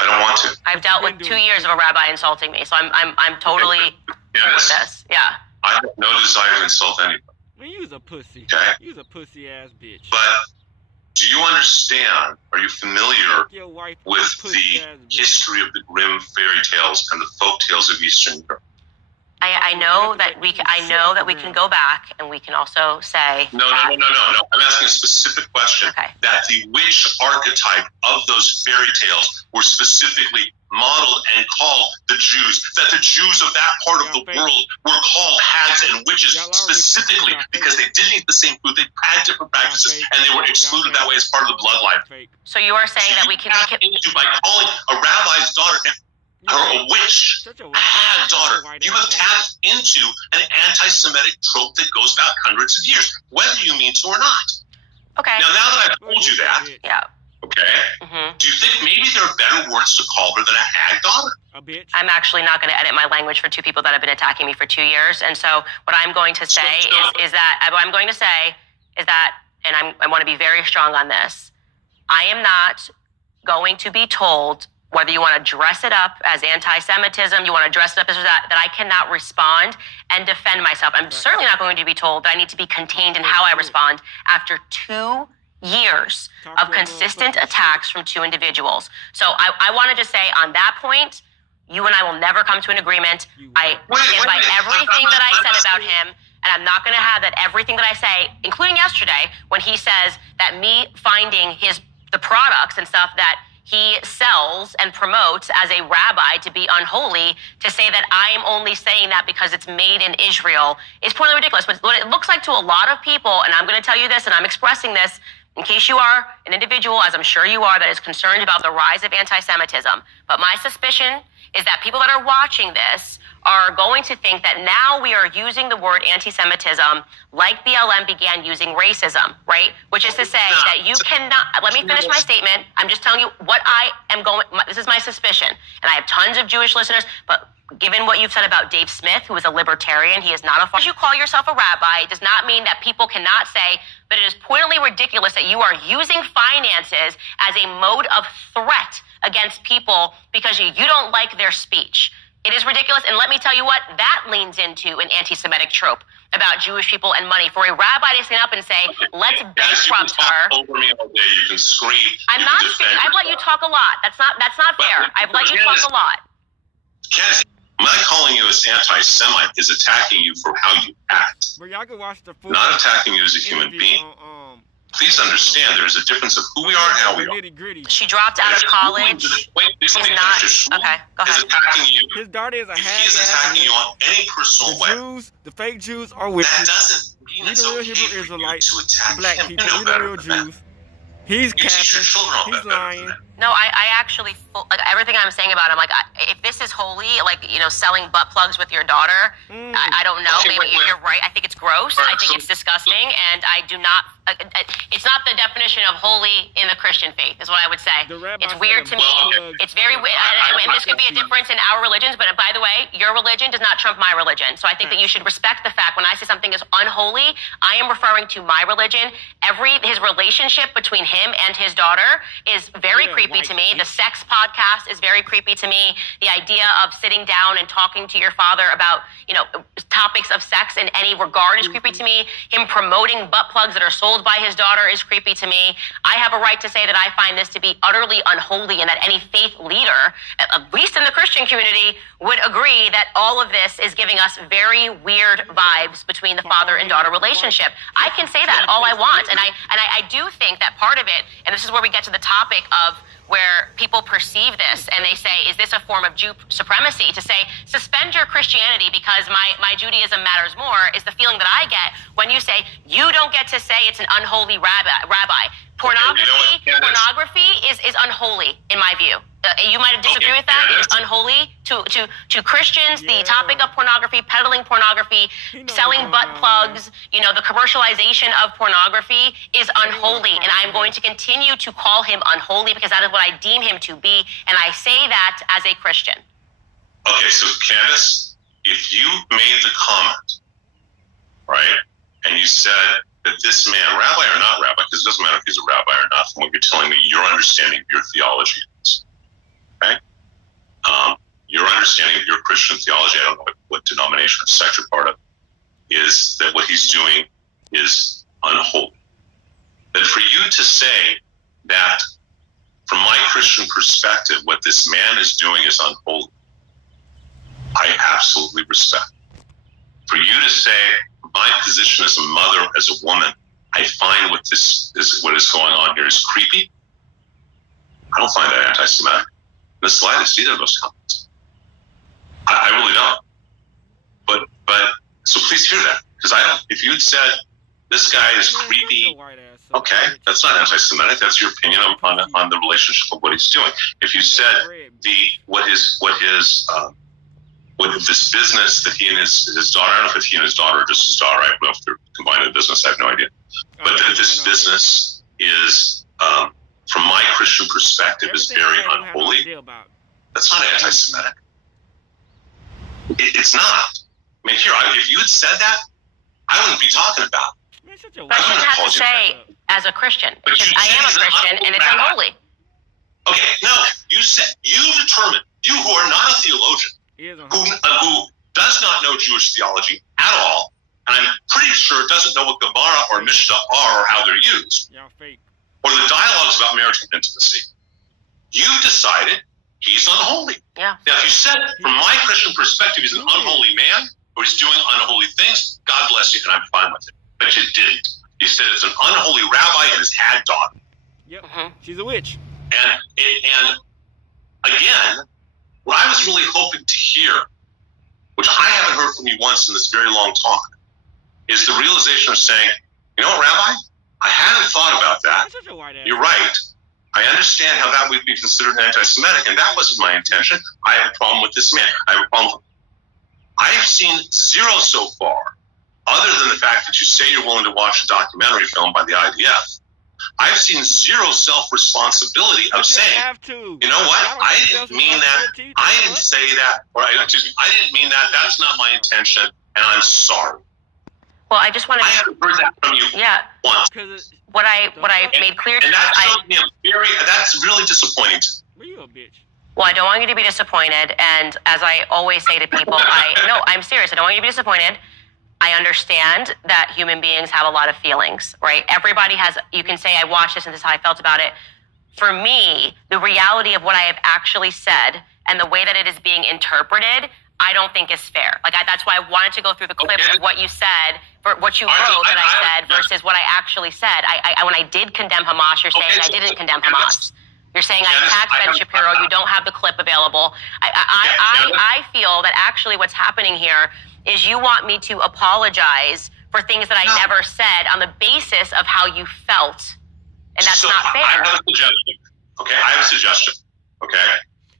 I don't want to. I've dealt with 2 years of a rabbi insulting me, so I'm totally cool with this. Yeah. I have no desire to insult anybody. You's a pussy. Okay? You's a pussy ass bitch. But do you understand? Are you familiar with the history of the Grimm fairy tales and the folk tales of Eastern Europe? I know that we can go back and we can also say No. I'm asking a specific question. Okay. That the witch archetype of those fairy tales were specifically modeled and called the Jews. That the Jews of that part of the world were called hags and witches specifically because they didn't eat the same food. They had different practices and they were excluded that way as part of the bloodline. So you are saying that we can by calling a rabbi's daughter or a witch, a hag daughter, you have tapped into an anti-Semitic trope that goes back hundreds of years, whether you mean to or not. Okay. Now that I've told you that, Yeah. okay, do you think maybe there are better words to call her than a hag daughter? A bitch. I'm actually not going to edit my language for two people that have been attacking me for 2 years. And so what I'm going to say is that, what I'm going to say is that, and I want to be very strong on this, I am not going to be told whether you want to dress it up as anti-Semitism, you want to dress it up as that I cannot respond and defend myself. I'm certainly not going to be told that I need to be contained in how I respond after 2 years of consistent attacks from 2 individuals. So I wanted to say on that point, you and I will never come to an agreement. I stand by everything that I said about him, and I'm not going to have that everything that I say, including yesterday, when he says that me finding the products and stuff that he sells and promotes as a rabbi to be unholy, to say that I am only saying that because it's made in Israel is totally ridiculous. But what it looks like to a lot of people, and I'm going to tell you this, and I'm expressing this in case you are an individual, as I'm sure you are, that is concerned about the rise of anti-Semitism. But my suspicion is that people that are watching this are going to think that now we are using the word anti-Semitism like BLM began using racism, right? Which is to say that you cannot, let me finish my statement. I'm just telling you what I am this is my suspicion. And I have tons of Jewish listeners, but given what you've said about Dave Smith, who is a libertarian, he is not a, as you call yourself a rabbi, it does not mean that people cannot say, but it is pointedly ridiculous that you are using finances as a mode of threat against people because you don't like their speech. It is ridiculous, and let me tell you what, that leans into an anti-Semitic trope about Jewish people and money. For a rabbi to stand up and say, let's bankrupt her. Over me all day, you can scream. I'm not speaking. I've let you talk a lot. That's not fair. I've let you talk a lot. Candace, my calling you as anti-Semite is attacking you for how you act, But y'all can watch the full not attacking you as a human interview being. on, Please understand there is a difference of who we are and how we are. nitty-gritty. She dropped out of college. Wait, please let me She's not. finish. Your school Okay, go is ahead. attacking you. His daughter is a If he is attacking you on any personal The way, Jews, the fake Jews are with that you. doesn't mean We it's the real okay Hebrew for you Israelites, to the attack black him. people, You know we the better real than that. Jews. He's You teach your capping. children all He's better than lying. that. No, I actually, like, everything I'm saying about him, like, if this is holy, like, you know, selling butt plugs with your daughter, I don't know. Okay, Maybe wait. you're right. I think it's gross. All right, I think it's disgusting. And I do not, it's not the definition of holy in the Christian faith, is what I would say. The rabbi It's said weird a to butt me. plug. It's very weird. And this could be a difference in our religions. But by the way, your religion does not trump my religion. So I think that you should respect the fact when I say something is unholy, I am referring to my religion. His relationship between him and his daughter is very creepy to me. The sex podcast is very creepy to me. The idea of sitting down and talking to your father about, you know, topics of sex in any regard is creepy to me. Him promoting butt plugs that are sold by his daughter is creepy to me. I have a right to say that I find this to be utterly unholy and that any faith leader, at least in the Christian community, would agree that all of this is giving us very weird vibes between the father and daughter relationship. I can say that all I want. And I do think that part of it, and this is where we get to the topic of where people perceive this and they say, is this a form of Jew supremacy? To say, suspend your Christianity because my Judaism matters more, is the feeling that I get when you say, you don't get to say it's an unholy rabbi. Pornography is unholy, in my view. You might disagree with that. It's unholy to Christians. The topic of pornography, peddling pornography, selling butt plugs, you know, the commercialization of pornography is unholy. And I'm going to continue to call him unholy because that is what I deem him to be. And I say that as a Christian. Okay, so Candace, if you made the comment, right, and you said that this man, rabbi or not rabbi, because it doesn't matter if he's a rabbi or not, from what you're telling me, your understanding of your theology is, okay? Your understanding of your Christian theology, I don't know what denomination or sect you're part of, is that what he's doing is unholy. That for you to say that, from my Christian perspective, what this man is doing is unholy, I absolutely respect. For you to say, my position as a mother, as a woman, I find what is going on here is creepy. I don't find that anti-Semitic in the slightest, either of those comments. I really don't. But so please hear that, because I don't. If you had said this guy is creepy, okay, that's not anti-Semitic. That's your opinion on the relationship of what he's doing. If you said what this business that he and his daughter, I don't know if it's he and his daughter or just his daughter, I don't know if they're combined in business, I have no idea. But that this business is, from my Christian perspective, is very unholy. That's not anti-Semitic. It's not. I mean, here, if you had said that, I wouldn't be talking about it. But you shouldn't have to say as a Christian. Because I am a Christian, and it's unholy. Okay, no, you determine, you who are not a theologian, who does not know Jewish theology at all, and I'm pretty sure doesn't know what Gemara or Mishnah are or how they're used, or the dialogues about marriage and intimacy. You've decided he's unholy. Yeah. Now, if you said, from my Christian perspective, he's an unholy man, or he's doing unholy things, God bless you, and I'm fine with it. But you didn't. You said it's an unholy rabbi and his had daughter. Yep. She's a witch. And again, what I was really hoping to hear, which I haven't heard from you once in this very long talk, is the realization of saying, you know what, Rabbi? I hadn't thought about that. You're right. I understand how that would be considered anti-Semitic, and that wasn't my intention. I have a problem with this man. I have a problem. I have seen zero so far, other than the fact that you say you're willing to watch a documentary film by the IDF. I've seen zero self-responsibility of saying, you know what, I didn't mean that, I didn't say that, or I didn't mean that, that's not my intention, and I'm sorry. Well, I just want to. I haven't heard that from you once. What I made clear to you is that's really disappointing to me. Well, I don't want you to be disappointed, and as I always say to people, I'm serious. I don't want you to be disappointed. I understand that human beings have a lot of feelings, right? Everybody has, you can say, I watched this and this is how I felt about it. For me, the reality of what I have actually said and the way that it is being interpreted, I don't think is fair. That's why I wanted to go through the clip of what you said, for what you wrote that I said versus what I actually said. When I did condemn Hamas, you're saying I didn't condemn Hamas. You're saying I attacked Ben Shapiro. You don't have the clip available. I feel that actually what's happening here is you want me to apologize for things that I never said on the basis of how you felt. And that's not fair. I have a suggestion. Okay, I have a suggestion. Okay?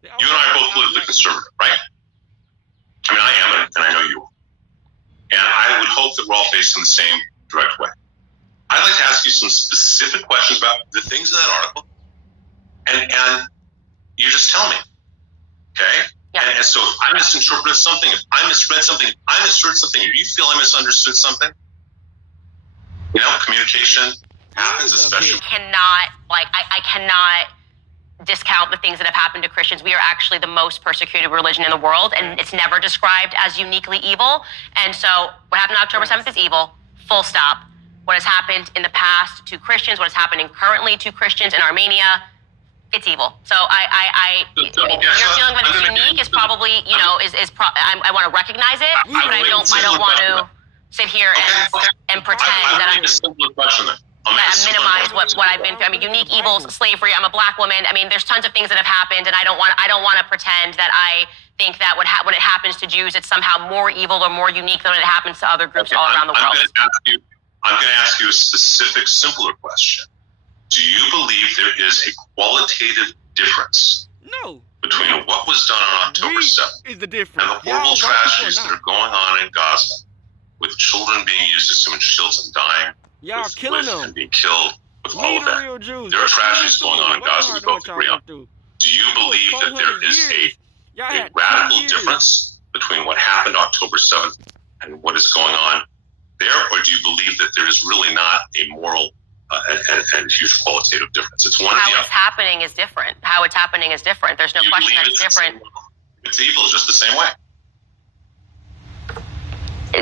You and I are both politically conservative, right? I mean, I am, and I know you are. And I would hope that we're all facing the same direct way. I'd like to ask you some specific questions about the things in that article, and you just tell me, okay? Yeah. And so if I misinterpreted something, if I misread something, if I misheard something, or you feel I misunderstood something, communication happens, especially. I cannot discount the things that have happened to Christians. We are actually the most persecuted religion in the world, and it's never described as uniquely evil. And so what happened on October 7th is evil, full stop. What has happened in the past to Christians, what is happening currently to Christians in Armenia, it's evil. So your feeling that it's unique is probably, I want to recognize it, but I don't want to sit here and pretend that I'm minimize what I've been through. I mean, unique evils, slavery. I'm a black woman. I mean, there's tons of things that have happened, and I don't want to pretend that I think that when it happens to Jews, it's somehow more evil or more unique than when it happens to other groups all around the world. I'm going to ask you a specific, simpler question. Do you believe there is a qualitative difference between what was done on October 7th and the horrible tragedies that are going on in Gaza, with children being used as human shields and dying, and being killed, with all of that? There are tragedies going on in Gaza we both agree on. Do you believe that there is a radical difference between what happened October 7th and what is going on there, or do you believe that there is really not a moral and huge qualitative difference? It's one how it's happening is different. How it's happening is different. There's no question that it's different. It's evil just the same way.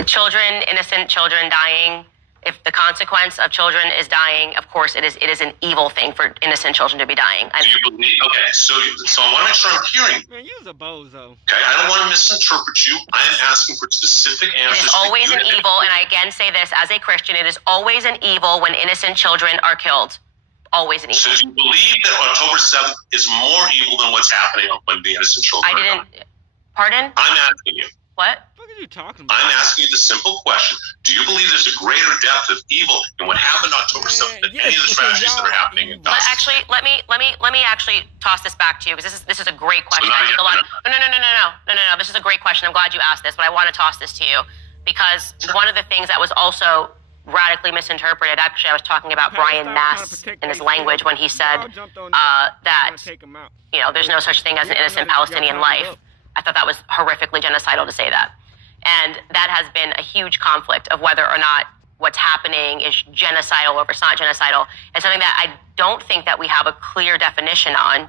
Children, innocent children dying. If the consequence of children is dying, of course it is an evil thing for innocent children to be dying. Do you believe? Okay, so I want to make sure I'm hearing. Man, you're a bozo. Okay, I don't want to misinterpret you. I am asking for specific answers. It is always an evil, and I again say this as a Christian, it is always an evil when innocent children are killed. Always an evil. So do you believe that October 7th is more evil than what's happening when the innocent children are dying? Pardon? I'm asking you. What? What are you talking about? I'm asking you the simple question. Do you believe there's a greater depth of evil in what happened October 7th than any of the tragedies that are happening in Gaza? Actually, let me actually toss this back to you, because this is a great question. No. This is a great question. I'm glad you asked this, but I want to toss this to you because one of the things that was also radically misinterpreted. Actually, I was talking about Brian Mass in his language when he said that, you know, there's no such thing as an innocent Palestinian life. I thought that was horrifically genocidal to say that. And that has been a huge conflict of whether or not what's happening is genocidal or if it's not genocidal. And something that I don't think that we have a clear definition on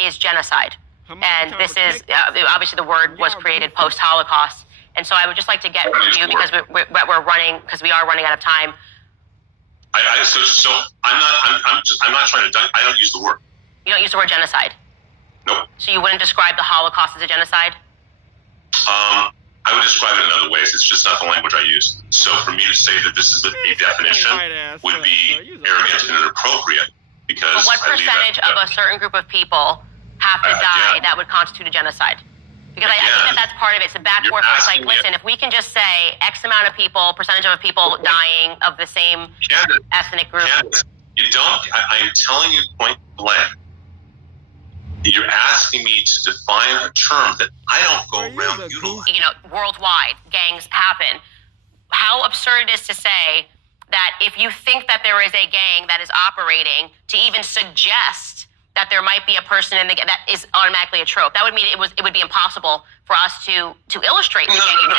is genocide. And this is, obviously the word was created post-Holocaust. And so I would just like to get from you, because we're running, because we are running out of time. So I'm not trying to, I don't use the word. You don't use the word genocide? Nope. So you wouldn't describe the Holocaust as a genocide? I would describe it in other ways. It's just not the language I use. So for me to say that this is a definition would be arrogant and inappropriate, because but what percentage of a certain group of people have to die that would constitute a genocide? Because I think that that's part of it. It's a back and forth. It's like, listen, if we can just say X amount of people, percentage of people dying of the same ethnic group. Candace, you don't, I'm telling you point blank. You're asking me to define a term that I don't go around utilizing. You know, worldwide, gangs happen. How absurd it is to say that if you think that there is a gang that is operating, to even suggest that there might be a person in the gang, that is automatically a trope. That would mean it would be impossible for us to illustrate the gang.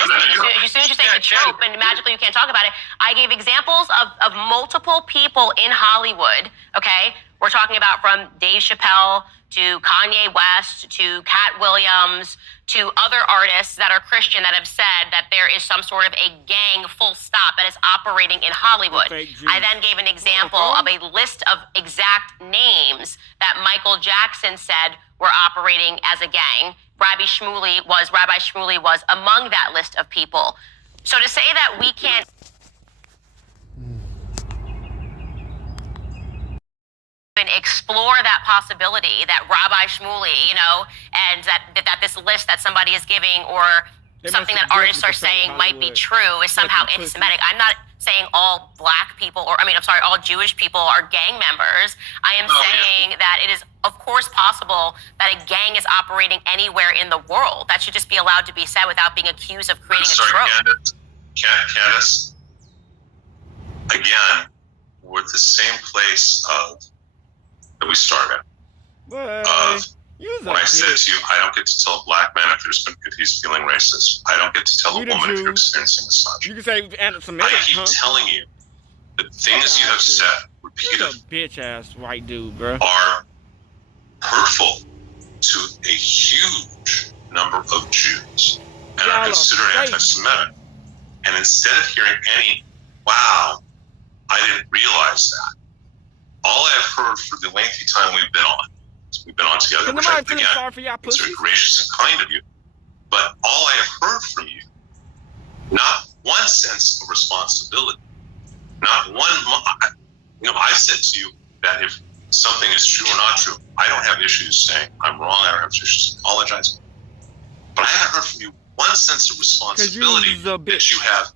As soon as you say it's a trope and magically you can't talk about it, I gave examples of multiple people in Hollywood, okay? We're talking about from Dave Chappelle to Kanye West to Cat Williams to other artists that are Christian that have said that there is some sort of a gang, full stop, that is operating in Hollywood. I then gave an example of a list of exact names that Michael Jackson said were operating as a gang. Rabbi Shmuley was among that list of people. So to say that we can't explore that possibility that Rabbi Shmuley, you know, and that this list that somebody is giving or something that artists are saying might be true is somehow anti-Semitic. I'm not saying all black people, all Jewish people are gang members. I am saying that it is, of course, possible that a gang is operating anywhere in the world. That should just be allowed to be said without being accused of creating a trope. Candace, again, we're at the same place that we started. When I said to you, I don't get to tell a black man if he's feeling racist. I don't get to tell a woman if you're experiencing misogyny. You can say I keep telling you the things you have said repeatedly bitch ass white dude, bro, are hurtful to a huge number of Jews and are considered anti-Semitic. And instead of hearing any, wow, I didn't realize that, all I have heard for the lengthy time we've been on together, which I, again, it's very gracious and kind of you, but all I have heard from you, not one sense of responsibility, not one, I've said to you that if something is true or not true, I don't have issues saying I'm wrong, I don't have issues apologizing, but I haven't heard from you one sense of responsibility that you have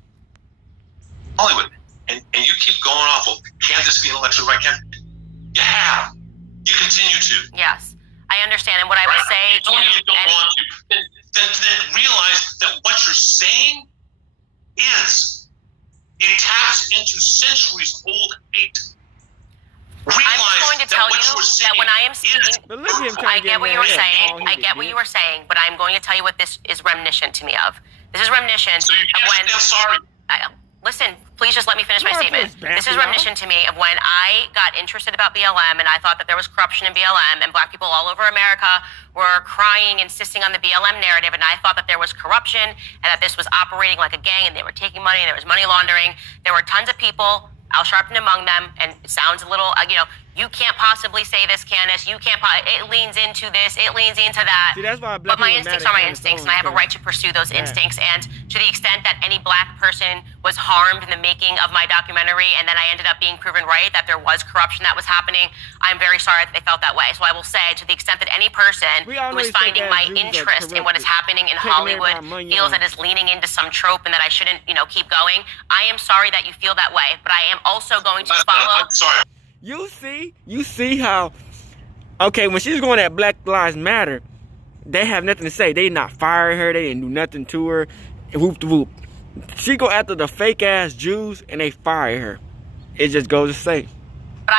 Hollywood, and you keep going off, well, can't this be an election right? You have. You continue to. Yes, I understand. And what I would say to you don't want to. Then realize that what you're saying it taps into centuries old hate. I'm just going to tell you that when I am speaking, I get what you were saying. I get what you were saying, but I'm going to tell you what this is reminiscent to me of. This is reminiscent of when. I'm sorry. Listen, please just let me finish my statement. This is reminiscent to me of when I got interested about BLM and I thought that there was corruption in BLM and black people all over America were crying, insisting on the BLM narrative, and I thought that there was corruption and that this was operating like a gang and they were taking money and there was money laundering. There were tons of people, Al Sharpton among them, and it sounds a little, you can't possibly say this, Candace. You can't. It leans into this. It leans into that. See, that's why but my instincts are my instincts, and I have a right to pursue those instincts. And to the extent that any black person was harmed in the making of my documentary, and then I ended up being proven right that there was corruption that was happening, I'm very sorry that they felt that way. So I will say, to the extent that any person who is finding my interest in what is happening in Hollywood feels that is leaning into some trope and that I shouldn't, keep going, I am sorry that you feel that way. But I am also going to follow. I'm sorry. You see how, okay, when she's going at Black Lives Matter, they have nothing to say. They did not fire her. They didn't do nothing to her. Whoop de whoop. She go after the fake ass Jews and they fire her. It just goes to say. But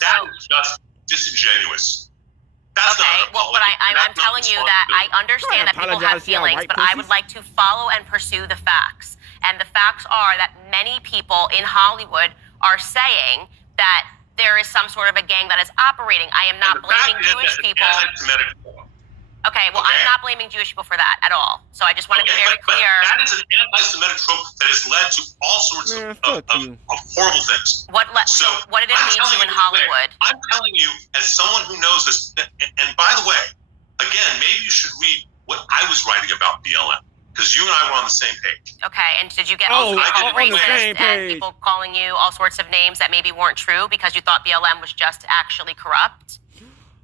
that is just disingenuous. That's okay, well, but I'm telling you that I understand that people have feelings, but I would like to follow and pursue the facts. And the facts are that many people in Hollywood are saying that there is some sort of a gang that is operating. I am not blaming Jewish people. Okay, well, I'm not blaming Jewish people for that at all. So I just want to be very clear. But that is an anti-Semitic trope that has led to all sorts of horrible things. What did it mean to you in Hollywood? I'm telling you, as someone who knows this, and by the way, again, maybe you should read what I was writing about BLM, because you and I were on the same page. Okay, and did you get also called racist and people calling you all sorts of names that maybe weren't true because you thought BLM was just actually corrupt?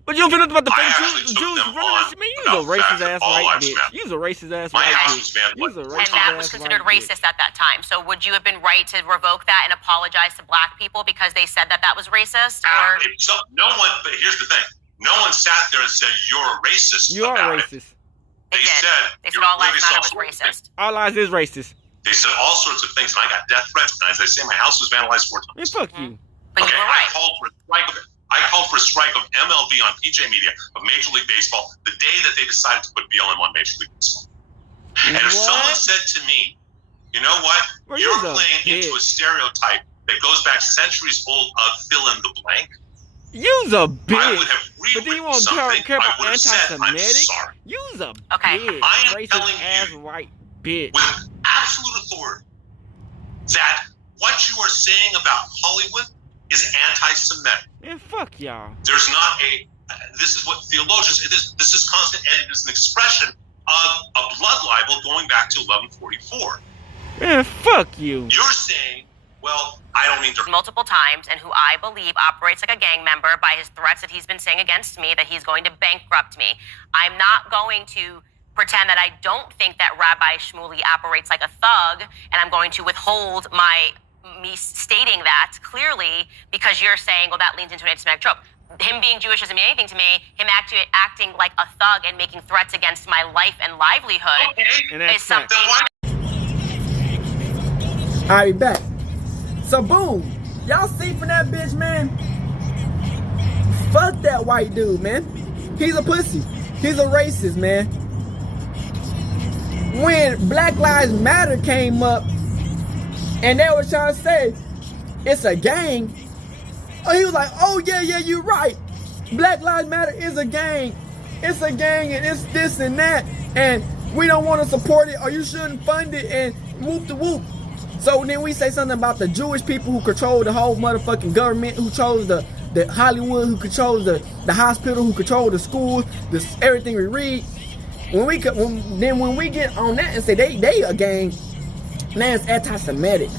But you don't feel nothing about the fake Jews running. Man, you was a racist ass white bitch. You was a racist ass white bitch. And that was considered racist at that time. So would you have been right to revoke that and apologize to black people because they said that that was racist? Or So no one. But here's the thing: no one sat there and said you're a racist. You are racist. They said all lives matter was racist. All lives is racist. They said all sorts of things, and I got death threats. And as I say, my house was vandalized 4 times. Man, fuck you. But you were right. I called for a strike of MLB on PJ Media of Major League Baseball the day that they decided to put BLM on Major League Baseball. And if someone said to me, you know what, you're playing into a stereotype that goes back centuries old of fill in the blank. You's a bitch. I would have but then you won't care about anti-Semitic. You's a bitch. I am telling you white bitch. with absolute authority that what you are saying about Hollywood is anti-Semitic. Man, fuck y'all. There's not this is what theologians, this is constant, and it is an expression of a blood libel going back to 1144. Man, fuck you. You're saying, well, I don't mean to... Multiple times, and who I believe operates like a gang member by his threats that he's been saying against me, that he's going to bankrupt me. I'm not going to pretend that I don't think that Rabbi Shmuley operates like a thug, and I'm going to withhold me stating that clearly because you're saying, well, that leans into an anti-Semitic trope. Him being Jewish doesn't mean anything to me. Him acting like a thug and making threats against my life and livelihood is something. I'll be back. So boom, y'all see from that bitch, man? Fuck that white dude, man. He's a pussy. He's a racist, man. When Black Lives Matter came up, and they were trying to say, it's a gang. Oh, he was like, oh, yeah, you're right. Black Lives Matter is a gang. It's a gang, and it's this and that. And we don't want to support it, or you shouldn't fund it, and whoop the whoop. So then we say something about the Jewish people who control the whole motherfucking government, who chose the Hollywood, who controls the hospital, who control the schools, everything we read. When we get on that and say they a gang, man, it's anti-Semitic.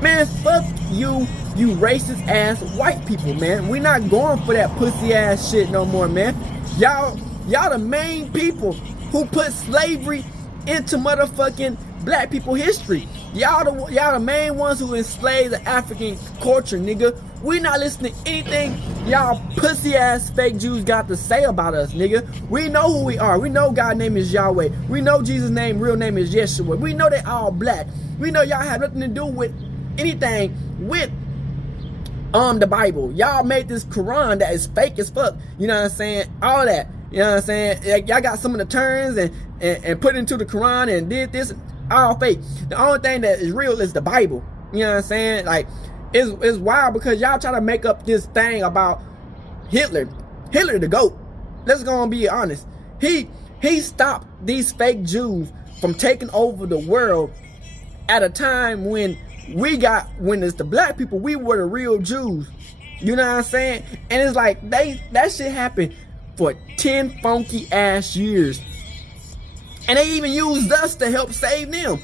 Man, fuck you racist ass white people, man. We not going for that pussy ass shit no more, man. Y'all the main people who put slavery into motherfucking black people history. Y'all the main ones who enslaved the African culture, nigga. We not listening to anything y'all pussy ass fake Jews got to say about us, nigga. We know who we are. We know God's name is Yahweh. We know Jesus' real name is Yeshua. We know they all black. We know y'all have nothing to do with anything with the Bible. Y'all made this Quran that is fake as fuck. You know what I'm saying? All that. You know what I'm saying? Y'all got some of the turns and put into the Quran and did this. All fake. The only thing that is real is the Bible. You know what I'm saying? Like, it's wild because y'all try to make up this thing about Hitler. Hitler the GOAT. Let's go and be honest. He stopped these fake Jews from taking over the world at a time when it's the black people, we were the real Jews. You know what I'm saying? And it's like that shit happened for 10 funky ass years. And they even used us to help save them.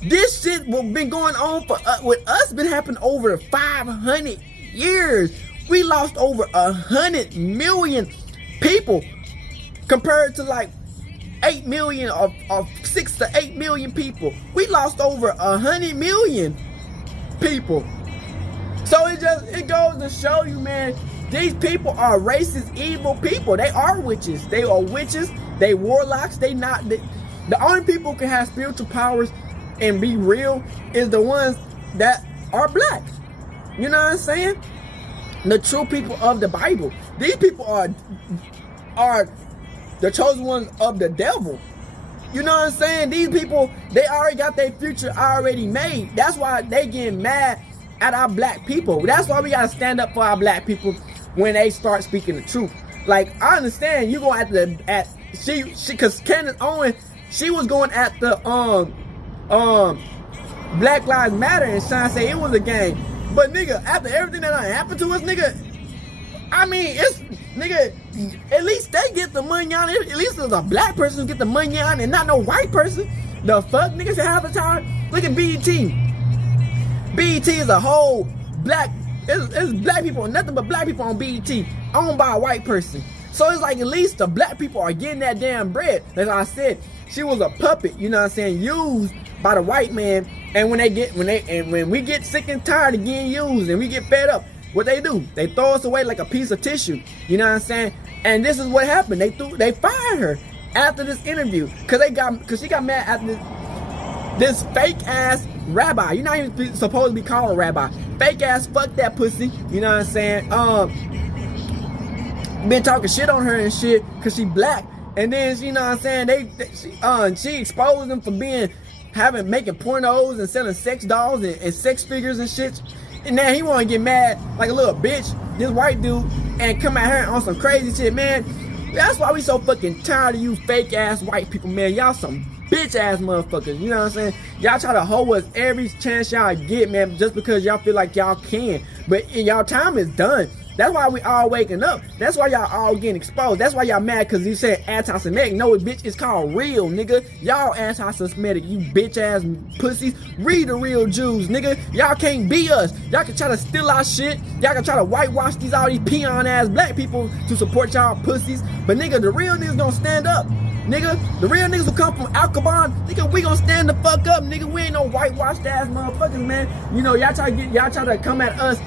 This shit been going on with us been happening over 500 years. We lost over 100 million people compared to like 8 million or 6 to 8 million people. We lost over 100 million people. So it goes to show you, man, these people are racist, evil people. They are witches. They are witches. They warlocks. The only people who can have spiritual powers and be real is the ones that are black. You know what I'm saying? The true people of the Bible. These people are the chosen ones of the devil. You know what I'm saying? These people, they already got their future already made. That's why they getting mad at our black people. That's why we gotta stand up for our black people when they start speaking the truth. Like, I understand you going cause Candace Owens, she was going at the Black Lives Matter and trying to say it was a game. But nigga, after everything that happened to us, nigga, I mean, it's, nigga, at least they get the money on it. At least there's a black person who get the money on it and not no white person. The fuck, niggas half the time. Look at BET. BET is a whole black, it's black people, nothing but black people on BET, owned by a white person. So it's like at least the black people are getting that damn bread. As I said, she was a puppet, you know what I'm saying, used by the white man. And when we get sick and tired of getting used and we get fed up, what they do? They throw us away like a piece of tissue. You know what I'm saying? And this is what happened. They fired her after this interview because she got mad at this fake ass rabbi. You're not even supposed to be called a rabbi. Fake ass, fuck that pussy. You know what I'm saying? Been talking shit on her and shit because she black. And then, you know what I'm saying? She exposed them for making pornos and selling sex dolls and sex figures and shit. And now he want to get mad like a little bitch, this white dude, and come at her on some crazy shit, man. That's why we so fucking tired of you fake ass white people, man. Y'all some bitch ass motherfuckers, you know what I'm saying? Y'all try to hold us every chance y'all get, man, just because y'all feel like y'all can. But y'all time is done. That's why we all waking up. That's why y'all all getting exposed. That's why y'all mad because you said anti-Semitic. No, bitch, it's called real, nigga. Y'all anti-Semitic, you bitch ass pussies. Read the real Jews, nigga. Y'all can't be us. Y'all can try to steal our shit. Y'all can try to whitewash all these peon ass black people to support y'all pussies. But nigga, the real niggas gonna stand up. Nigga, the real niggas who come from Alcabon, nigga, we gonna stand the fuck up, nigga. We ain't no whitewashed ass motherfuckers, man. You know, y'all try to come at us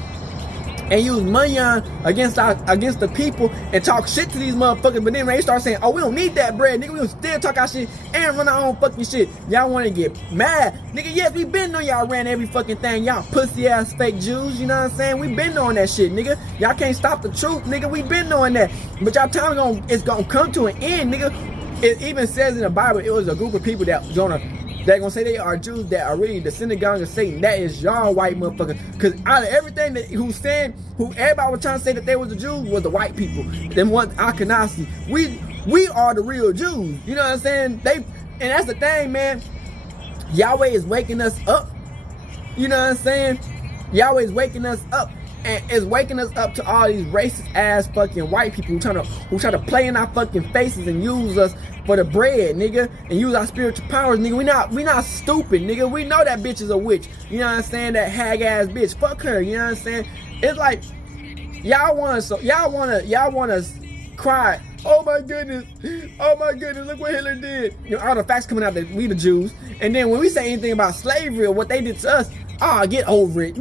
and use money on against the people and talk shit to these motherfuckers, but then when they start saying, oh, we don't need that bread, nigga, we gonna still talk our shit and run our own fucking shit. Y'all wanna get mad. Nigga, yes, we been knowing y'all ran every fucking thing. Y'all pussy ass fake Jews, you know what I'm saying? We been knowing that shit, nigga. Y'all can't stop the truth, nigga. We been knowing that. But y'all time it's gonna come to an end, nigga. It even says in the Bible, it was a group of people that they're gonna say they are Jews that are really the synagogue of Satan. That is y'all white motherfuckers. Cause out of everything that who everybody was trying to say that they was the Jews was the white people. Them one Akanasi. We are the real Jews. You know what I'm saying? And that's the thing, man. Yahweh is waking us up. You know what I'm saying? Yahweh is waking us up. And is waking us up to all these racist ass fucking white people who try to play in our fucking faces and use us for the bread, nigga, and use our spiritual powers, nigga. We not stupid, nigga. We know that bitch is a witch. You know what I'm saying? That hag ass bitch. Fuck her. You know what I'm saying? It's like y'all wanna cry. Oh my goodness, look what Hitler did. You know, all the facts coming out that we the Jews. And then when we say anything about slavery or what they did to us, get over it.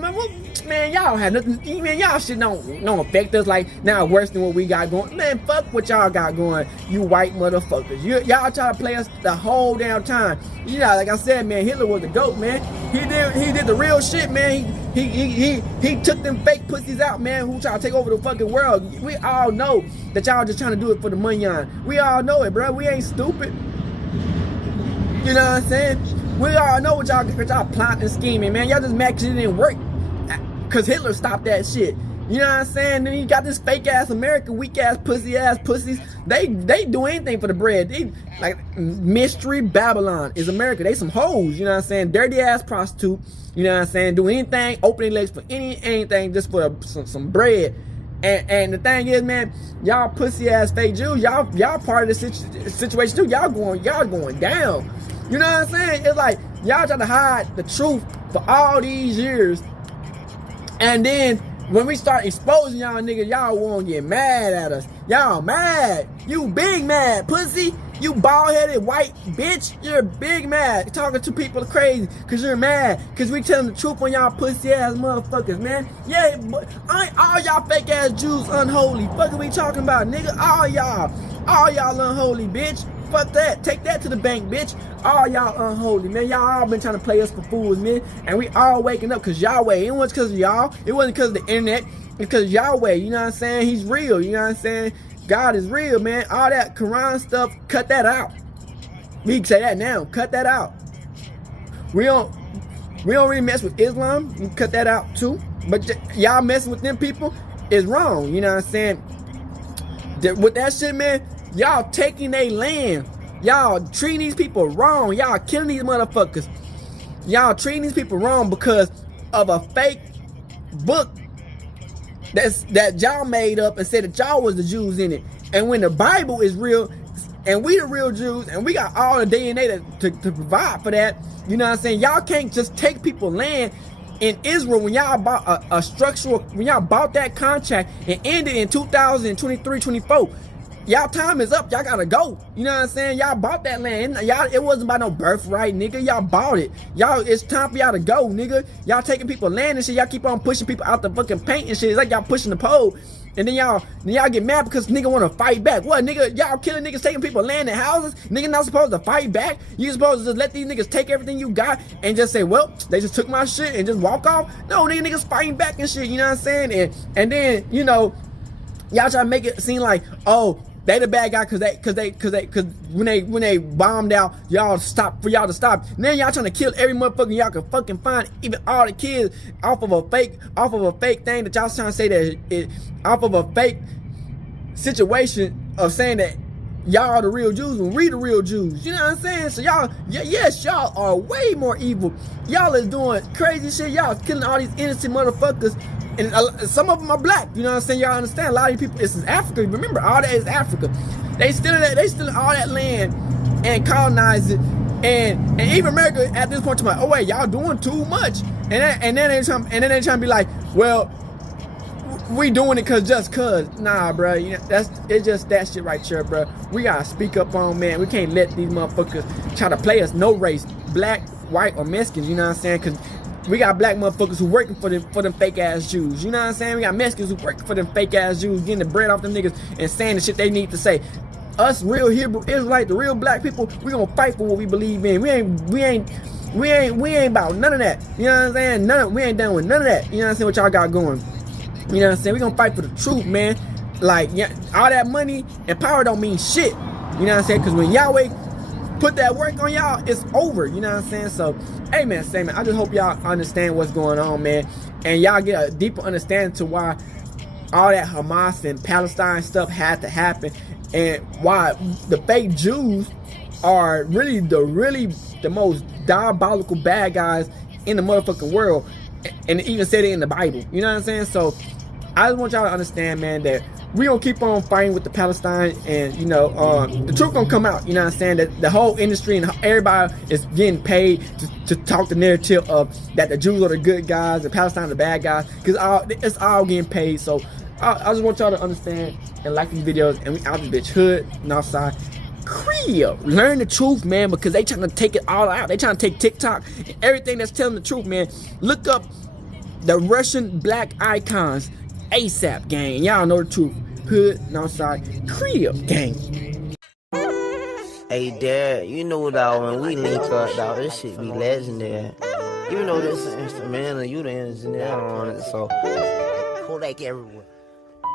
Man, y'all have nothing, man, y'all shit don't affect us like now worse than what we got going. Man, fuck what y'all got going, you white motherfuckers. Y'all try to play us the whole damn time. You know, like I said, man, Hitler was the goat, man. He did the real shit, man. He took them fake pussies out, man, who try to take over the fucking world. We all know that y'all just trying to do it for the money on. We all know it, bro. We ain't stupid. You know what I'm saying? We all know what y'all plotting and scheming, man. Y'all just mad because it didn't work. Because Hitler stopped that shit. You know what I'm saying? Then you got this fake ass American weak ass pussies. They do anything for the bread. They like Mystery Babylon is America. They some hoes, you know what I'm saying? Dirty ass prostitute, you know what I'm saying? Do anything, open their legs for anything just for some bread. And the thing is, man, y'all pussy ass fake Jews, y'all part of the situation too. Y'all going down. You know what I'm saying? It's like y'all try to hide the truth for all these years. And then when we start exposing y'all niggas, y'all won't get mad at us. Y'all mad. You big mad, pussy. You bald-headed white bitch. You're big mad. Talking to people crazy because you're mad. Because we telling the truth on y'all pussy-ass motherfuckers, man. Yeah, but ain't all y'all fake-ass Jews unholy. Fuck are we talking about, nigga? All y'all unholy, bitch. fuck that. Take that to the bank, bitch. All y'all unholy, man. Y'all all been trying to play us for fools, man. And we all waking up because Yahweh. It wasn't because of y'all. It wasn't because of the internet. It's because Yahweh, you know what I'm saying? He's real, you know what I'm saying? God is real, man. All that Quran stuff, cut that out. We can say that now. Cut that out. We don't really mess with Islam. You cut that out too. But y'all messing with them people is wrong. You know what I'm saying? With that shit, man, y'all taking their land. Y'all treating these people wrong. Y'all killing these motherfuckers. Y'all treating these people wrong because of a fake book that y'all made up and said that y'all was the Jews in it. And when the Bible is real, and we the real Jews, and we got all the DNA to provide for that, you know what I'm saying? Y'all can't just take people's land in Israel when y'all bought a structural, when y'all bought that contract and ended in 2023, 24. Y'all time is up. Y'all gotta go. You know what I'm saying? Y'all bought that land. Y'all, it wasn't by no birthright, nigga. Y'all bought it. Y'all, it's time for y'all to go, nigga. Y'all taking people land and shit. Y'all keep on pushing people out the fucking paint and shit. It's like y'all pushing the pole. And then y'all get mad because nigga want to fight back. What, nigga? Y'all killing niggas, taking people land and houses? Nigga not supposed to fight back? You supposed to just let these niggas take everything you got and just say, well, they just took my shit and just walk off? No, niggas fighting back and shit. You know what I'm saying? And then, you know, y'all try to make it seem like, oh, they the bad guy because when they bombed out, y'all stop for y'all to stop. Now y'all trying to kill every motherfucker y'all can fucking find, even all the kids off of a fake thing that y'all trying to say that it off of a fake situation of saying that y'all are the real Jews when we the real Jews. You know what I'm saying? So y'all, yes, y'all are way more evil. Y'all is doing crazy shit. Y'all killing all these innocent motherfuckers. And some of them are black, you know what I'm saying? Y'all understand? A lot of these people, this is Africa. Remember, all that is Africa. They stealing all that land and colonize it. And even America at this point, oh wait, y'all doing too much. And then they trying to be like, well, we doing it just cause. Nah, bro, you know, it's just that shit right there, bro. We gotta speak up on, man. We can't let these motherfuckers try to play us no race, black, white, or Mexicans. You know what I'm saying? Cause we got black motherfuckers who working for them fake ass Jews. You know what I'm saying? We got Mexicans who working for them fake ass Jews, getting the bread off them niggas and saying the shit they need to say. Us real Hebrew Israelites, the real black people, we gonna fight for what we believe in. We ain't about none of that. You know what I'm saying? We ain't done with none of that. You know what I'm saying? What y'all got going? You know what I'm saying? We gonna fight for the truth, man. Like, yeah, all that money and power don't mean shit. You know what I'm saying? Because when Yahweh put that work on y'all, it's over. You know what I'm saying? So, hey man, I just hope y'all understand what's going on, man, and y'all get a deeper understanding to why all that Hamas and Palestine stuff had to happen, and why the fake Jews are really the most diabolical bad guys in the motherfucking world, and it even said it in the Bible. You know what I'm saying? So I just want y'all to understand, man, that we gonna keep on fighting with the Palestine, and you know, the truth gonna come out. You know what I'm saying? That the whole industry and everybody is getting paid to talk the narrative of that the Jews are the good guys, the Palestine are the bad guys, because it's all getting paid. So I just want y'all to understand and like these videos, and we out this bitch hood, Northside, Creo. Learn the truth, man, because they trying to take it all out. They trying to take TikTok and everything that's telling the truth, man. Look up the Russian black icons. ASAP gang, y'all know the truth. Hood, Northside, Creo gang. Hey Dad, you know dog, when we link up, dog, this shit be legendary. Even though this is an instrumental, you the engineer on it, so Kodak everywhere.